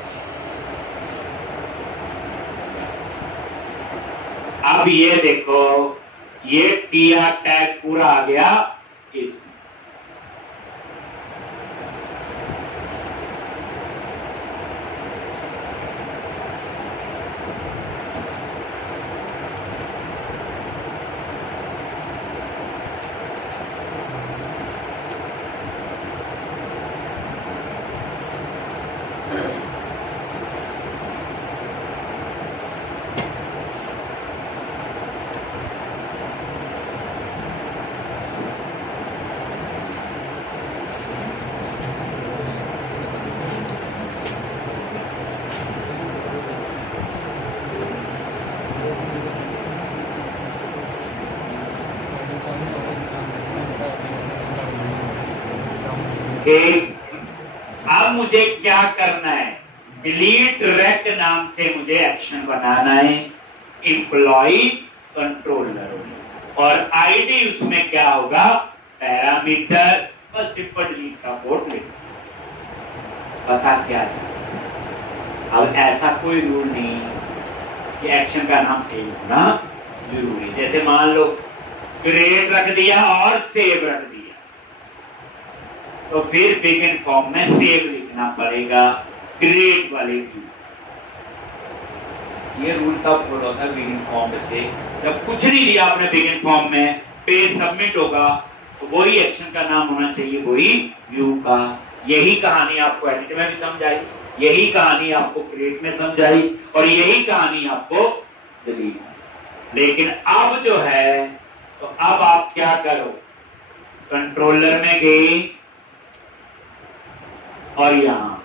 अब ये देखो, ये TR टैग पूरा आ गया इसमें। अब मुझे क्या करना है? डिलीट रेक नाम से मुझे एक्शन बनाना है, एम्प्लॉय कंट्रोलर, और आईडी उसमें क्या होगा? पैरामीटर। बस सिंपल डिलीट का कोड लिख। पता क्या है? अब ऐसा कोई रूल नहीं कि एक्शन का नाम सेव होना जरूरी। जैसे मान लो क्रिएट रख दिया और सेव रख दिया, तो फिर बिगिन फॉर्म में सेव लिखना पड़ेगा क्रिएट वाले व्यू। ये रूल तब फॉलो होता है बिगिन फॉर्म बचे जब कुछ नहीं लिया आपने बिगिन फॉर्म में, पेज सबमिट होगा तो वही एक्शन का नाम होना चाहिए, वही व्यू का। यही कहानी आपको एडिट में भी समझाई, यही कहानी आपको क्रिएट में समझाई, और यही कहानी आपको डिलीट। लेकिन अब जो है, तो अब आप क्या करो? कंट्रोलर में गए और यहां,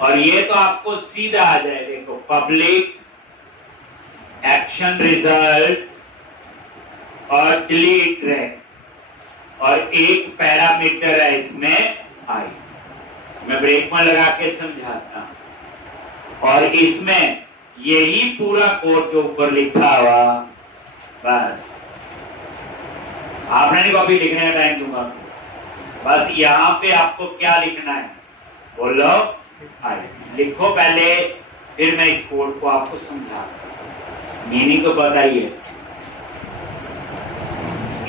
और ये तो आपको सीधा आ जाए। देखो, पब्लिक एक्शन रिजल्ट और डिलीट रैक, और एक पैरामीटर है इसमें आई। मैं ब्रेक में लगा के समझाता हूं। और इसमें यही पूरा कोड जो ऊपर लिखा हुआ, बस आपने नहीं कॉपी लिखने का टाइम दूंगा, बस यहां पे आपको क्या लिखना है बोलो? आई। लिखो पहले, फिर मैं इस कोड को आपको समझाता। मीनिंग तो पता ही है।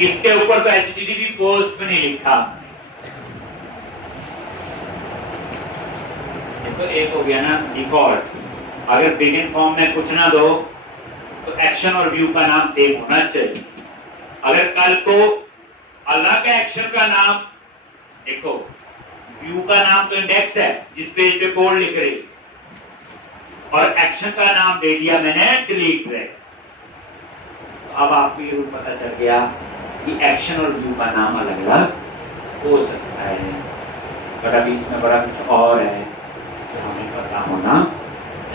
इसके ऊपर तो HTTP पोस्ट भी नहीं लिखा, तो एक हो गया ना डिफॉल्ट। अगर बिगिन फॉर्म में कुछ ना दो तो एक्शन और व्यू का नाम सेम होना चाहिए। अगर कल को अलग एक्शन का नाम, देखो व्यू का नाम तो इंडेक्स है जिस पेज पे कोड लिख रही, और एक्शन का नाम दे दिया मैंने डिलीट ट्रैक। तो अब आपको ये रूल पता चल गया कि एक्शन और व्यू का नाम अलग अलग हो सकता है, बट अभी इसमें बड़ा कुछ और है तो हमें पता होना।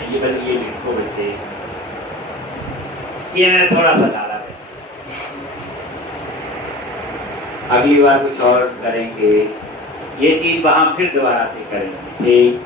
ये लिखो बच्चे, ये मैंने थोड़ा सा डाला है, अगली बार कुछ और करेंगे, ये चीज वहां फिर दोबारा से करेंगे।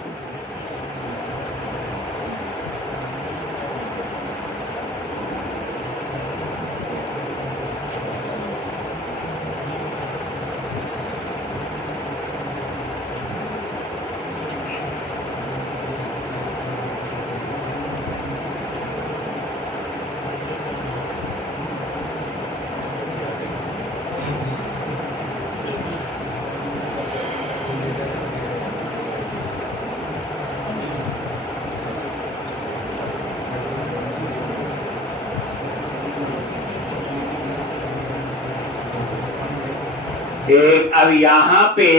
ठीक, अब यहां पे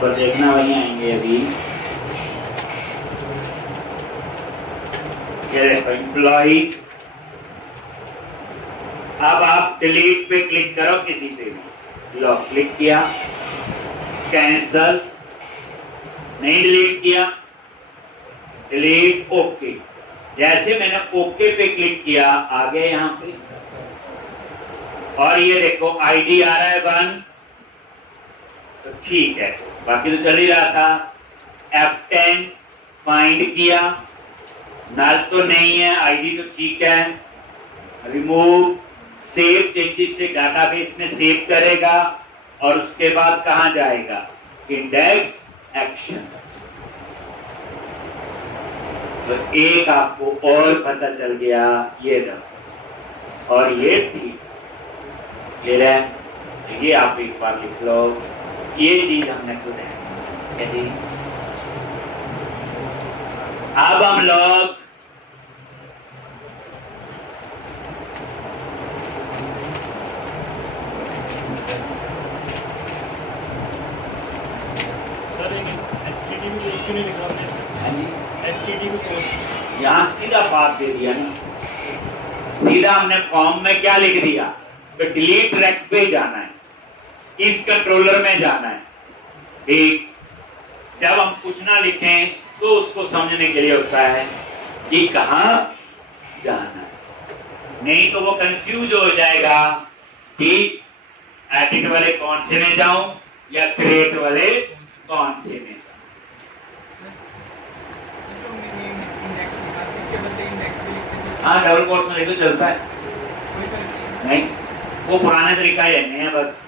पर देखना वही आएंगे अभी। ये देखो एम्प्लॉइज, अब आप डिलीट पे क्लिक करो किसी पे भी, लो क्लिक किया, कैंसल, नहीं डिलीट किया, डिलीट, ओके। जैसे मैंने ओके पे क्लिक किया आ गया यहां पे, और ये देखो आईडी आ रहा है 1, तो ठीक है, बाकी तो चल ही रहा था। F10 फाइंड किया, नल तो नहीं है, आईडी तो ठीक है, रिमूव, सेव चेंजेस से डाटाबेस में सेव करेगा, और उसके बाद कहां जाएगा, इंडेक्स एक्शन। तो एक आपको और पता चल गया, ये दो और ये ठीक, ये आप एक बार लिख लो, ये चीज हमने खुद है जी। अब हम लोग यहाँ सीधा बात दे दिया ना, सीधा हमने फॉर्म में क्या लिख दिया, तो डिलीट रैक पे जाना है, इस कंट्रोलर में जाना है। ठीक, जब हम कुछ ना लिखें तो उसको समझने के लिए होता है कि कहां जाना है, नहीं तो वो कंफ्यूज हो जाएगा कि एडिट वाले कौन से में जाऊं या क्रिएट वाले कौन से में। हाँ, डबल कोट्स में लिखो चलता है, नहीं वो पुराने तरीका है, नहीं है बस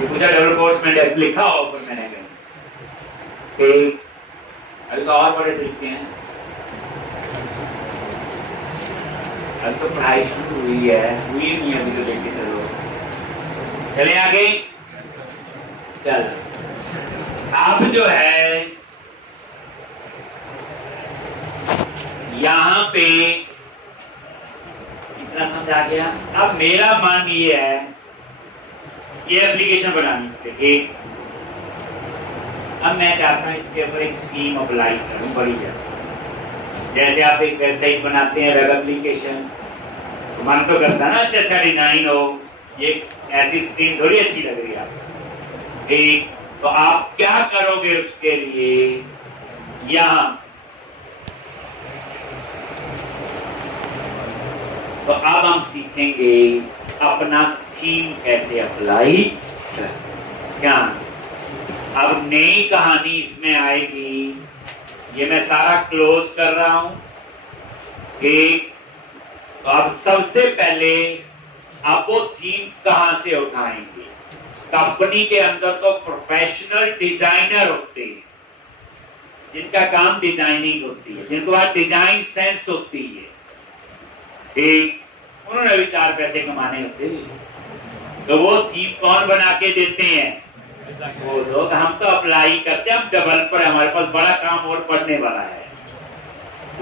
ये पूछा डबल कोट्स में जैसे लिखा हो ऊपर मैंने अभी तो और बड़े तरीके हैं, अभी तो पढ़ाई शुरू हुई है, हुई नहीं अभी तो, लेके चलो चले आगे। चल अब जो है यहाँ पे इतना समझ आ गया। अब मेरा मन ये है, ये एप्लीकेशन बनानी है, अब मैं चाहता हूँ इसके ऊपर एक थीम अप्लाई करूँ बड़ी, जैसे आप एक वेबसाइट बनाते हैं वेब एप्लीकेशन, तो मन तो करता है ना अच्छा डिजाइन हो, ये ऐसी स्क्रीन थोड़ी अच्छी लग रही है आपको। ठीक, तो आप क्या करोगे उसके लिए, यहाँ तो अब हम सीखेंगे अपना थीम कैसे अप्लाई करें। क्या अब नई कहानी इसमें आएगी, ये मैं सारा क्लोज कर रहा हूं। ठीक, तो अब सबसे पहले आप वो थीम कहां से उठाएंगे। कंपनी के अंदर तो प्रोफेशनल डिजाइनर होते हैं जिनका काम डिजाइनिंग होती है, जिनके पास डिजाइन सेंस होती है। ठीक, उन्होंने भी 4 पैसे कमाने होते हैं। तो वो थीम कौन बना के देते हैं? वो लोग। हम तो अप्लाई करते हैं, हम डेवलपर, हमारे पास बड़ा काम और पढ़ने वाला है,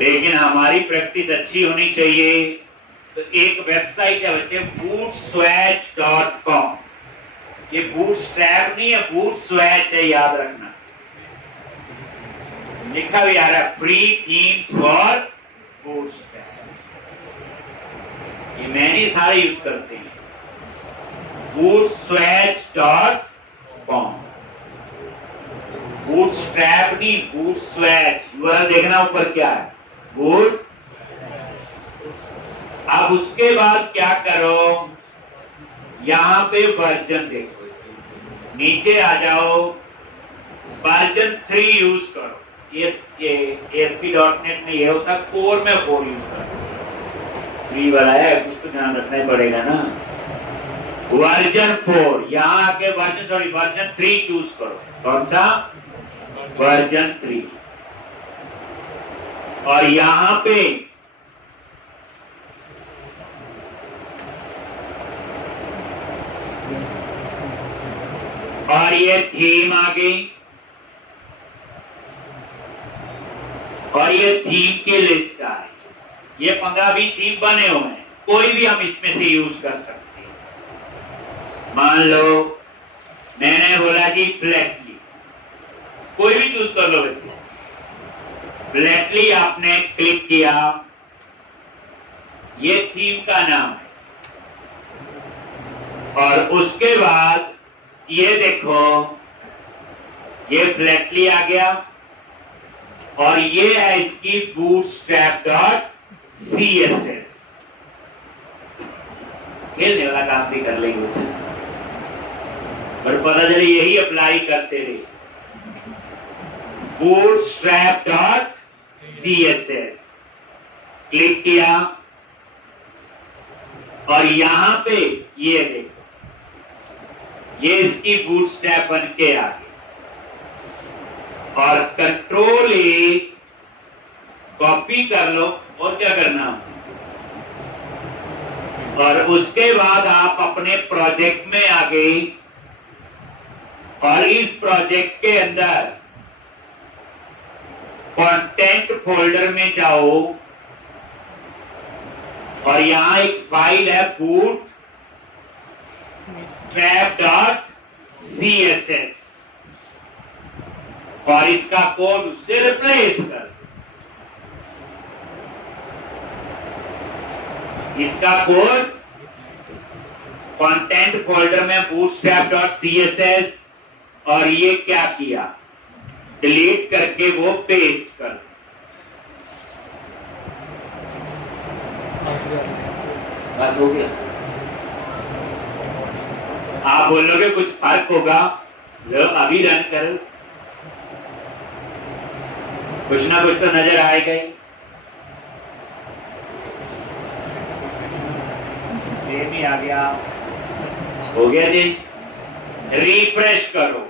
लेकिन हमारी प्रैक्टिस अच्छी होनी चाहिए। तो एक वेबसाइट है बच्चे, bootswatch.com। ये बूटस्ट्रैप नहीं है, बूटस्वैच है, याद रखना। लिखा भी आ रहा है, फ्री थीम्स फॉर बूटस्ट्रैप। ये मैंने सारे यूज करते हैं। bootswatch.com। बूटस्ट्रैप नहीं, बूटस्वैच। यूआरएल देखना ऊपर क्या है, बूट। अब उसके बाद क्या करो, यहां पे वर्जन देखो, नीचे आ जाओ, वर्जन 3 यूज करो। ASP.NET में ये होता, कोर में 4 यूज करो। 3 वाला है, कुछ तो ध्यान रखना ही पड़ेगा ना। वर्जन 4, यहां आके वर्जन 3 चूज करो। कौन सा? वर्जन 3। और यहां पे और ये थीम आ गई, और ये थीम की लिस्ट आ गई। ये 15-20 थीम बने हुए हैं, कोई भी हम इसमें से यूज कर सकते हैं। मान लो मैंने बोला कि फ्लैटली, कोई भी चूज कर लो बच्चे। फ्लैटली आपने क्लिक किया, ये थीम का नाम है। और उसके बाद ये देखो, ये फ्लैटली आ गया, और ये है इसकी bootstrap.css। खेलने वाला काम भी कर लेंगे बच्चे, पर पता चले यही अप्लाई करते रहे। bootstrap.css क्लिक किया, और यहां पे ये देखो, ये इसकी बूटस्ट्रैप बन के आ गई। और कंट्रोल A कॉपी कर लो, और क्या करना, और उसके बाद आप अपने प्रोजेक्ट में आ गए, और इस प्रोजेक्ट के अंदर कंटेंट फोल्डर में जाओ, और यहां एक फाइल है bootstrap.css, और इसका कोड उससे रिप्लेस कर। इसका कोड कंटेंट फोल्डर में bootstrap.css, और ये क्या किया, डिलीट करके वो पेस्ट कर। बस हो गया। आप बोलोगे कुछ फर्क होगा, लो अभी रन करो, कुछ ना कुछ तो नजर आएगा ही। सेम ही आ गया, हो गया जी। रिफ्रेश करो,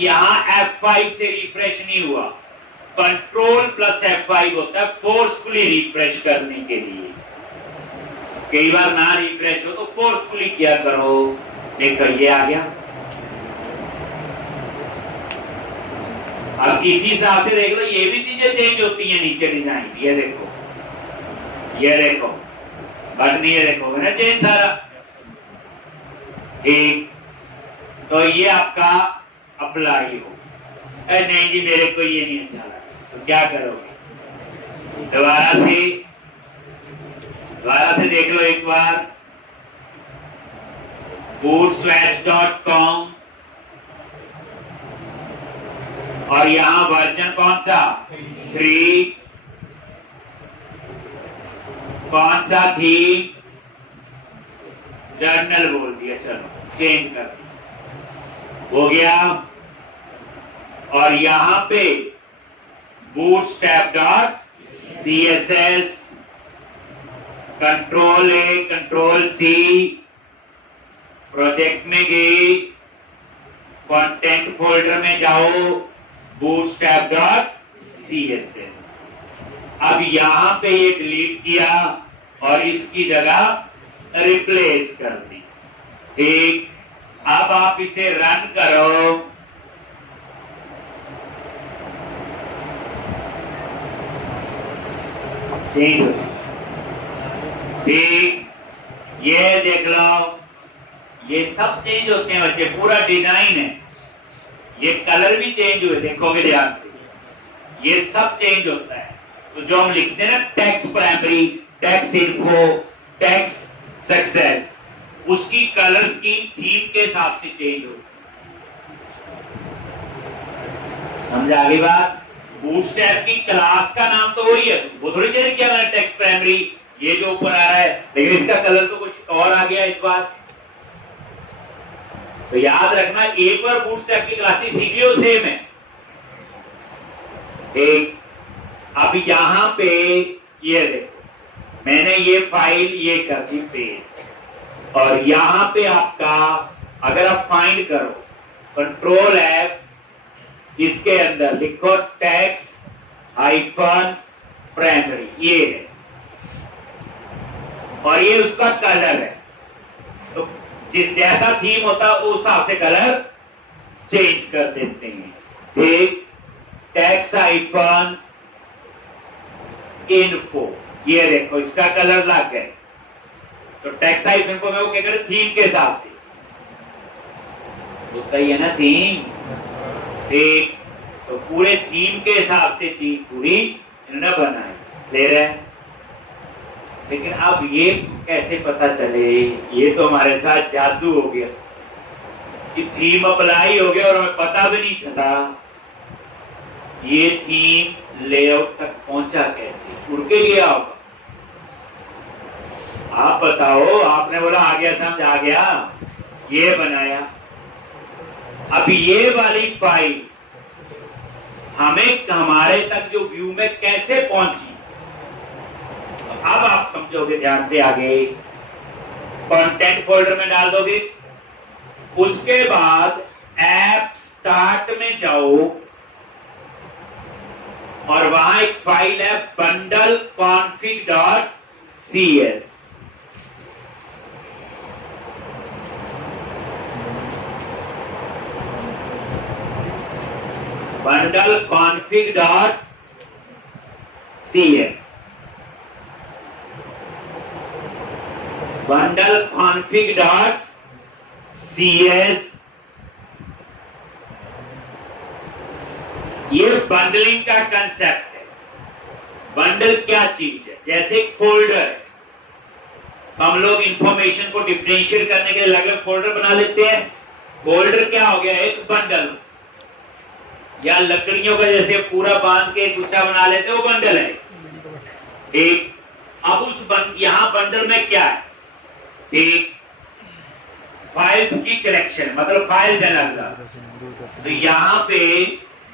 यहां F5 से रिफ्रेश नहीं हुआ, कंट्रोल प्लस F5 होता है फोर्सफुली रिफ्रेश करने के लिए। कई बार ना रिफ्रेश हो तो फोर्सफुली किया करो। देखो ये आ गया। अब इसी हिसाब से देख लो, ये भी चीजें चेंज होती हैं नीचे डिजाइन। ये देखो, ये देखो बटन, ये देखो ना चेंज सारा। ठीक, तो ये आपका अप्लाई हो। नहीं जी मेरे को ये नहीं अच्छा लगा, तो क्या करोगे, दोबारा से देख लो एक बार। bootswatch.com, और यहां वर्जन कौन सा, 3। कौन सा थी, जर्नल बोल दिया, चलो चेंज कर दिया, हो गया। और यहां पे bootstrap.css, control A control C, project में गए, कंटेंट फोल्डर में जाओ, bootstrap.css। अब यहां पे ये डिलीट किया, और इसकी जगह रिप्लेस कर दी। ठीक, अब आप इसे रन करो। चेंज हो, ठीक, ये देख लो, ये सब चेंज होते हैं बच्चे, पूरा डिजाइन है। ये कलर भी चेंज हुए, देखोगे ध्यान से, ये सब चेंज होता है। तो जो हम लिखते हैं ना tax primary, tax info, tax success, उसकी कलर स्कीम थीम के हिसाब से चेंज हो। समझा आगे बात? बूटस्ट्रैप की क्लास का नाम तो वही है, वो थोड़ी चेंज किया मैंने, टैक्स प्राइमरी ये जो ऊपर आ रहा है, लेकिन इसका कलर तो कुछ और आ गया इस बार। तो याद रखना, एक बार बूटस्ट्रैप की क्लासेस सीखियो, सेम है। एक, अब यहां पे ये देखो, मैंने ये फाइल ये कर दी पेस्ट, और यहां पे आपका अगर आप फाइंड करो, कंट्रोल F, इसके अंदर लिखो टैक्स हाइफन प्राइमरी, ये है, और ये उसका कलर है। तो जिस जैसा थीम होता है उस हिसाब से कलर चेंज कर देते हैं। ठीक, टैक्स हाइफन इन्फो, ये देखो इसका कलर लग गया। तो टैक्स हाइफन इन्फो में वो क्या करे, थीम के हिसाब से, उसका ही है ना थीम। ठीक, तो पूरे थीम के हिसाब से चीज पूरी इन्होंने बनाई, ले रहे हैं। लेकिन अब ये कैसे पता चले, ये तो हमारे साथ जादू हो गया कि थीम अप्लाई हो गया और हमें पता भी नहीं चला। ये थीम लेआउट तक पहुंचा कैसे, उड़ के गया होगा? आप बताओ, आपने बोला आ गया, समझ आ गया, ये बनाया। अब ये वाली फाइल हमें हमारे तक जो व्यू में कैसे पहुंची, अब आप समझोगे ध्यान से। आगे कंटेंट फोल्डर में डाल दोगे, उसके बाद ऐप स्टार्ट में जाओ, और वहां एक फाइल है bundle config dot cs, bundle config dot cs, bundle config dot cs। ये बंडलिंग का कंसेप्ट है। बंडल क्या चीज है? जैसे एक फोल्डर है, हम लोग इंफॉर्मेशन को डिफरेंशिएट करने के लिए अलग अलग फोल्डर बना लेते हैं। फोल्डर क्या हो गया, एक बंडल, या लकड़ियों का जैसे पूरा बांध के दूसरा बना लेते हैं, वो बंडल है। ठीक, अब उस यहां बंडल में क्या है? ठीक, फाइल्स की कलेक्शन, मतलब फाइल्स अलग अलग। तो यहाँ पे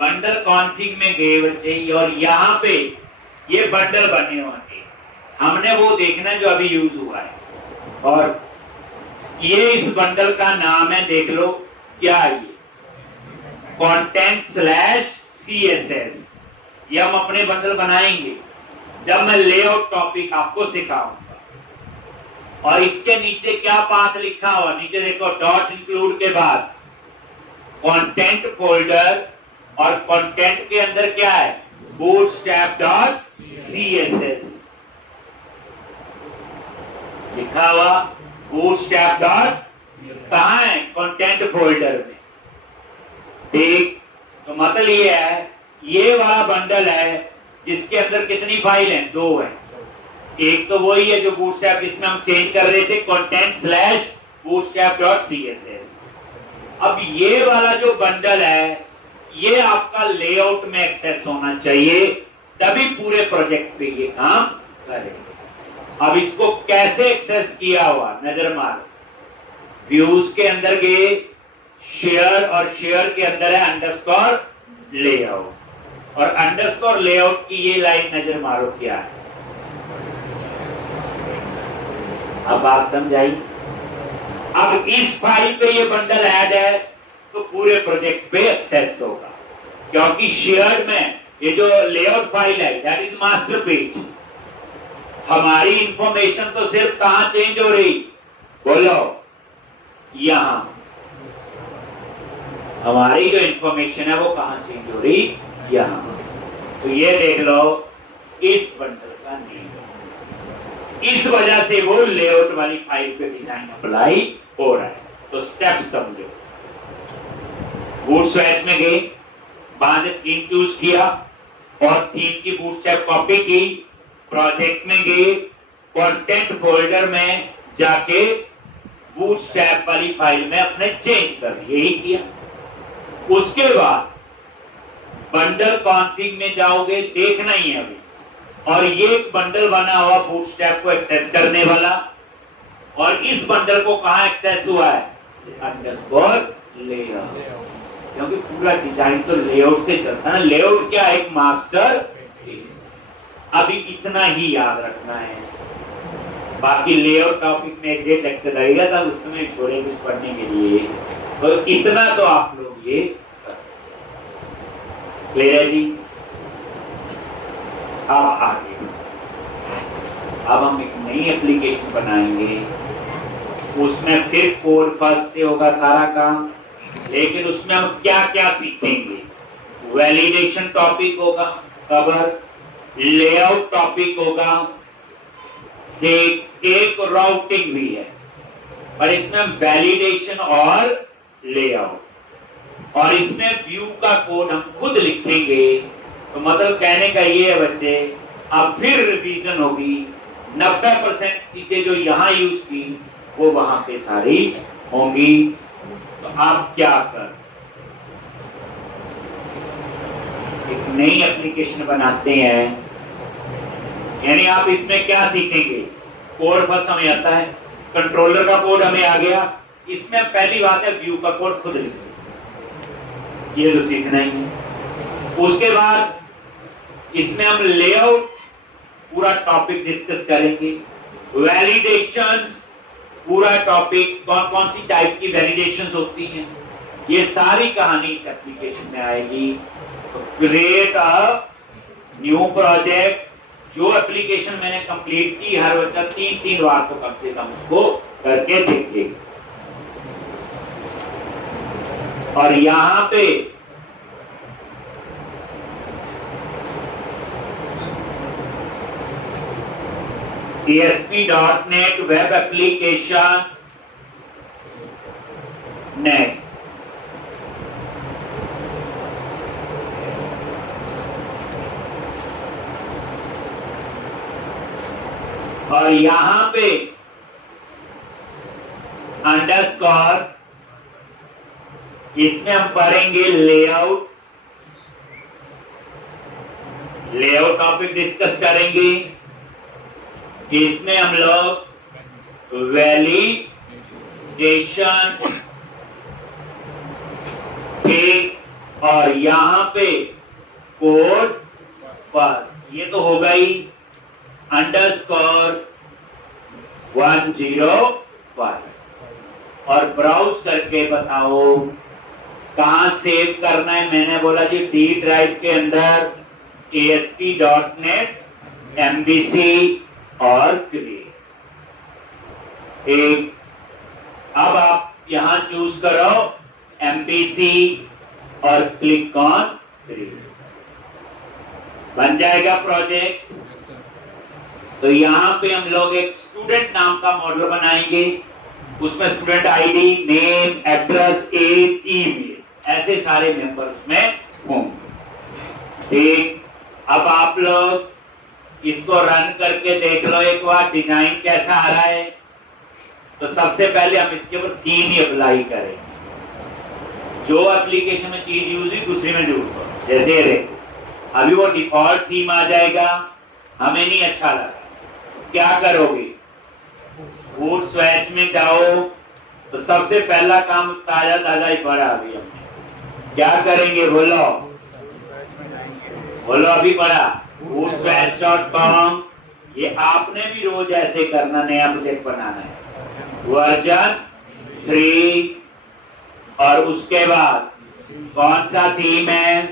बंडल कॉन्फिग में गए बच्चे, और यहाँ पे ये बंडल बने होंगे, हमने वो देखना जो अभी यूज हुआ है। और ये इस बंडल का नाम है, देख लो क्या है ये, कंटेंट स्लैश CSS। ये हम अपने बंडल बनाएंगे जब मैं लेआउट टॉपिक आपको सिखाऊंगा। और इसके नीचे क्या पाथ लिखा हुआ, नीचे देखो डॉट इंक्लूड के बाद कंटेंट फोल्डर, और कंटेंट के अंदर क्या है, बूटस्ट्रैप डॉट CSS लिखा हुआ। बूटस्ट्रैप डॉट कहां है, कंटेंट फोल्डर में। ठीक, तो मतलब ये है, ये वाला बंडल है जिसके अंदर कितनी फाइल है, 2 है। एक तो वही है जो बूटस्ट्रैप, इसमें हम चेंज कर रहे थे, content slash bootstrap dot CSS। अब ये वाला जो बंडल है, ये आपका लेआउट में एक्सेस होना चाहिए, तभी पूरे प्रोजेक्ट पे ये काम करेगा। अब इसको कैसे एक्सेस किया हुआ, नजर मारो। व्यूज के अंदर गए, शेयर, और शेयर के अंदर है अंडरस्कोर लेआउट, और अंडरस्कोर लेआउट की ये लाइन नजर मारो क्या है। अब बात समझाई। अब इस फाइल पे ये बंडल ऐड है तो पूरे प्रोजेक्ट पे एक्सेस होगा, क्योंकि शेयर में ये जो लेआउट फाइल है दैट इज मास्टर पेज, हमारी इंफॉर्मेशन तो सिर्फ कहां चेंज हो रही, बोलो, यहां। हमारी जो इंफॉर्मेशन है वो कहां चेंज हो रही, यहां। तो ये देख लो इस बंडल का नेम, इस वजह से वो लेआउट वाली फाइल पे डिजाइन अप्लाई हो रहा है। तो स्टेप समझो, बूटस्ट्रैप में गए, वहां से थीम चूज किया और थीम की बूटस्ट्रैप कॉपी की, प्रोजेक्ट में गए, कंटेंट फोल्डर में जाके बूटस्ट्रैप वाली फाइल में अपने चेंज कर, यही किया। उसके बाद बंडल कॉन्फ़िग में जाओगे, देखना ही है अभी, और ये एक बंडल बना हुआ बूटस्ट्रैप को एक्सेस करने वाला, और इस बंडल को कहां एक्सेस हुआ है, अंडरस्कोर लेआउट, क्योंकि पूरा डिजाइन तो लेआउट से चलता है ना। लेआउट क्या, एक मास्टर। अभी इतना ही याद रखना है, बाकी लेआउट टॉपिक में एक डेट लेक्चर लगेगा, तब उस समय छोड़े कुछ पढ़ने के लिए, तो इतना तो आप लोग ये क्लियर है जी। अब आगे, अब हम एक नई एप्लीकेशन बनाएंगे, उसमें फिर कोड फर्स्ट से होगा सारा काम, लेकिन उसमें हम क्या क्या सीखेंगे। वैलिडेशन टॉपिक होगा कवर, लेआउट टॉपिक होगा, एक राउटिंग भी है, और इसमें हम वैलिडेशन और लेआउट, और इसमें व्यू का कोड हम खुद लिखेंगे। तो मतलब कहने का ये है बच्चे, अब फिर रिवीजन होगी, 90% चीजें जो यहाँ यूज की वो वहां पे सारी होंगी। तो आप क्या कर, एक नई एप्लीकेशन बनाते हैं, यानी आप इसमें क्या सीखेंगे, कोड बस हमें आता है, कंट्रोलर का कोड हमें आ गया, इसमें पहली बात है व्यू का कोड खुद लिखेंगे, ये तो सीखना ही है। उसके बाद इसमें हम लेआउट पूरा टॉपिक डिस्कस करेंगे, वैलिडेशंस पूरा टॉपिक, कौन कौन सी टाइप की वैलिडेशंस होती हैं, ये सारी कहानी इस एप्लीकेशन में आएगी। तो क्रिएट अ न्यू प्रोजेक्ट, जो एप्लीकेशन मैंने कंप्लीट की, हर बच्चा 3-3 बार तो कम से कम उसको करके देखे। और यहां पे ASP.NET वेब एप्लीकेशन नेक्स्ट, और यहां पे अंडरस्कोर, इसमें हम पढ़ेंगे लेआउट, लेआउट टॉपिक डिस्कस करेंगे, इसमें हम लोग वैलिडेशन, ठीक, और यहां पे कोड बस, ये तो होगा ही, अंडरस्कोर 105, और ब्राउज करके बताओ कहां सेव करना है। मैंने बोला जी डी ड्राइव के अंदर ASP.NET, MVC और क्रिएट। एक, अब आप यहां चूज करो MVC और क्लिक ऑन क्रिएट, बन जाएगा प्रोजेक्ट। तो यहां पे हम लोग एक स्टूडेंट नाम का मॉडल बनाएंगे, उसमें student ID, name, address, age, email, ऐसे सारे मेंबर उसमें होंगे, ठीक। अब आप लोग इसको रन करके देख लो एक बार डिजाइन कैसा आ रहा है। तो सबसे पहले हम इसके ऊपर थीम ही अप्लाई करेंगे, जो एप्लीकेशन में चीज यूज हुई दूसरी में जरूर करो। जैसे देखो अभी वो डिफॉल्ट थीम आ जाएगा, हमें नहीं अच्छा लगा, क्या करोगे, बूटस्ट्रैप में जाओ, तो सबसे पहला काम ताजा ताजा ही पढ़ा अभी हमने, क्या करेंगे बोलो, बोलो अभी पढ़ा, bootstrap.com, ये आपने भी रोज ऐसे करना, नया प्रोजेक्ट बनाना है, वर्जन 3, और उसके बाद कौन सा थीम है,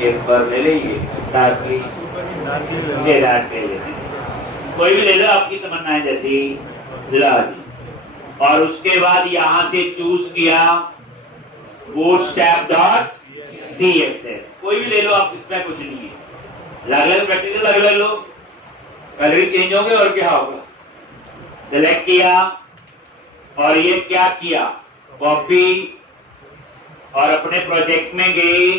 एक बार ले लीजिए डार्क ले कोई भी ले लो आपकी तमन्नाएं जैसी ला दी। और उसके बाद यहां से चूज किया bootstrap डॉट CSS, कोई भी ले लो आप, इसमें कुछ नहीं है, अलग अलग प्रैक्टिकल अलग अलग लो, कलर चेंज होंगे और क्या होगा। सिलेक्ट किया और ये क्या किया, कॉपी, और अपने प्रोजेक्ट में गए,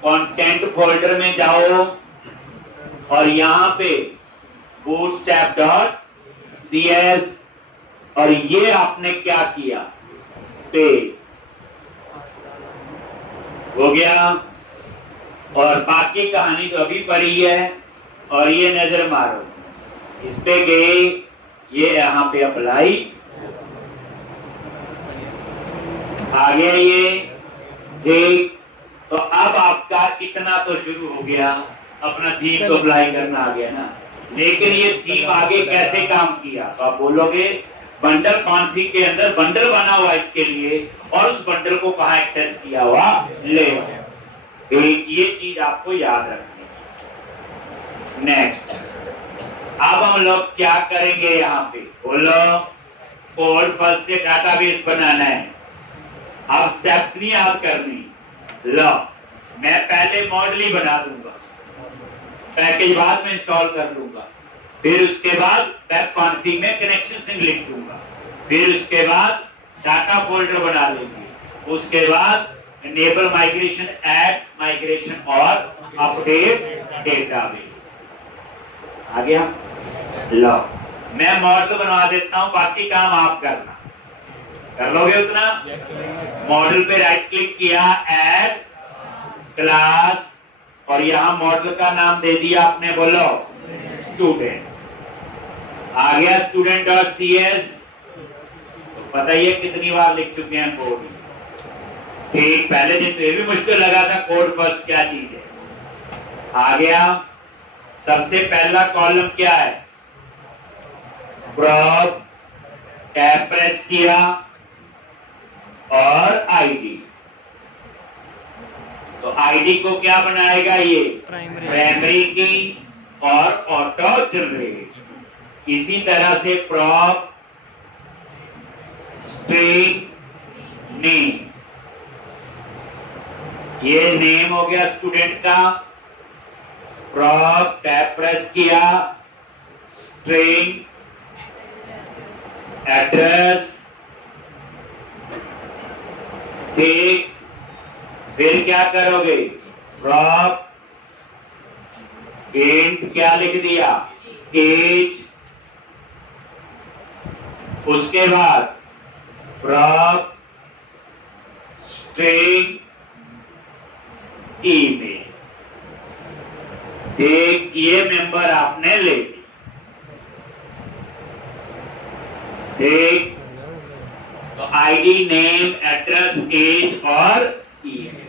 कंटेंट फोल्डर में जाओ और यहां पे bootstrap डॉट CS, और ये आपने क्या किया, पेज हो गया। और बाकी कहानी तो अभी पढ़ी है, और ये नजर मारो, इस पे गए, ये यहाँ पे अप्लाई आ गया, ये देख। तो अब आपका इतना तो शुरू हो गया, अपना थीम तो अप्लाई करना आ गया ना। लेकिन ये थीम आगे कैसे काम किया, तो आप बोलोगे बंडल कॉन्फ़िग के अंदर बंडल बना हुआ इसके लिए, और उस बंडल को कहाँ एक्सेस किया हुआ, ले। ये चीज आपको याद रखनी है। नेक्स्ट, अब हम लोग क्या करेंगे, यहाँ पे बोलो कोड फर्स्ट से डाटाबेस बनाना है। अब स्टेप्स नहीं याद करनी, लो मैं पहले मॉडल ही बना दूंगा, पैकेज बाद में इंस्टॉल कर लूंगा, फिर उसके बाद वेब कॉन्फ़िग में कनेक्शन सिंक लिख दूंगा, फिर उसके बाद डाटा फोल्डर बना लेंगे, उसके बाद इनेबल माइग्रेशन, ऐड माइग्रेशन और अपडेट डेटाबेस। आ गया, लो मैं मॉडल बनवा देता हूं, बाकी काम आप करना, कर लोगे उतना। मॉडल पे राइट क्लिक किया, ऐड क्लास, और यहां मॉडल का नाम दे दिया आपने, बोलो स्टूडेंट। आ गया स्टूडेंट डॉट CS, तो पता ही है कितनी बार लिख चुके हैं कोड। ठीक, पहले दिन तो ये भी मुश्किल लगा था कोड फर्स्ट क्या चीज है। आ गया, सबसे पहला कॉलम क्या है, प्रॉप, टैब प्रेस किया और ID, तो ID को क्या बनाएगा, ये प्राइमरी की और ऑटो जनरेट। इसी तरह से प्रॉप स्ट्रिंग नेम, ये नेम हो गया स्टूडेंट का, प्रॉप टैब प्रेस किया, स्ट्रिंग एड्रेस, ठीक, फिर क्या करोगे, प्रॉप इंट क्या लिख दिया, एज, उसके बाद प्रॉप स्ट्रिंग ईमेल, एक ये मेंबर आपने ले ली, ठीक। तो ID, नेम, एड्रेस, एज और ईमेल।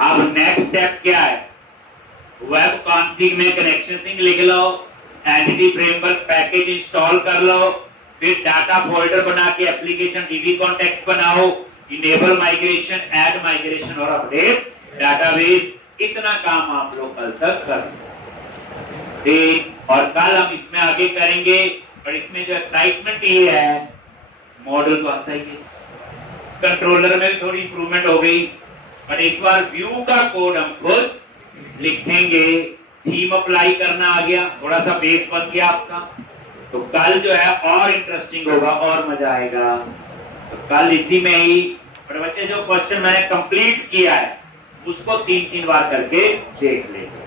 अब नेक्स्ट स्टेप क्या है, वेब कॉन्फ़िग में कनेक्शन सिंक लिख लो, एंटिटी फ्रेमवर्क पैकेज इंस्टॉल कर लो, फिर डाटा फोल्डर बना के एप्लीकेशन DB कॉन्टेक्स्ट बनाओ, इनेबल माइग्रेशन, ऐड माइग्रेशन और अपडेट डाटाबेस। इतना काम आप लोग कल तक कर ठीक, और कल हम इसमें आगे करेंगे। और इसमें जो एक्साइटमेंट ये है, मॉडल तो आता ही है, कंट्रोलर में भी थोड़ी इंप्रूवमेंट हो गई, और इस बार व्यू का कोड हम खुद लिखेंगे, थीम अप्लाई करना आ गया, थोड़ा सा बेस बन गया आपका। तो कल जो है और इंटरेस्टिंग होगा और मजा आएगा। तो कल इसी में ही, और बच्चे जो क्वेश्चन मैंने कंप्लीट किया है उसको 3-3 बार करके देख लेंगे।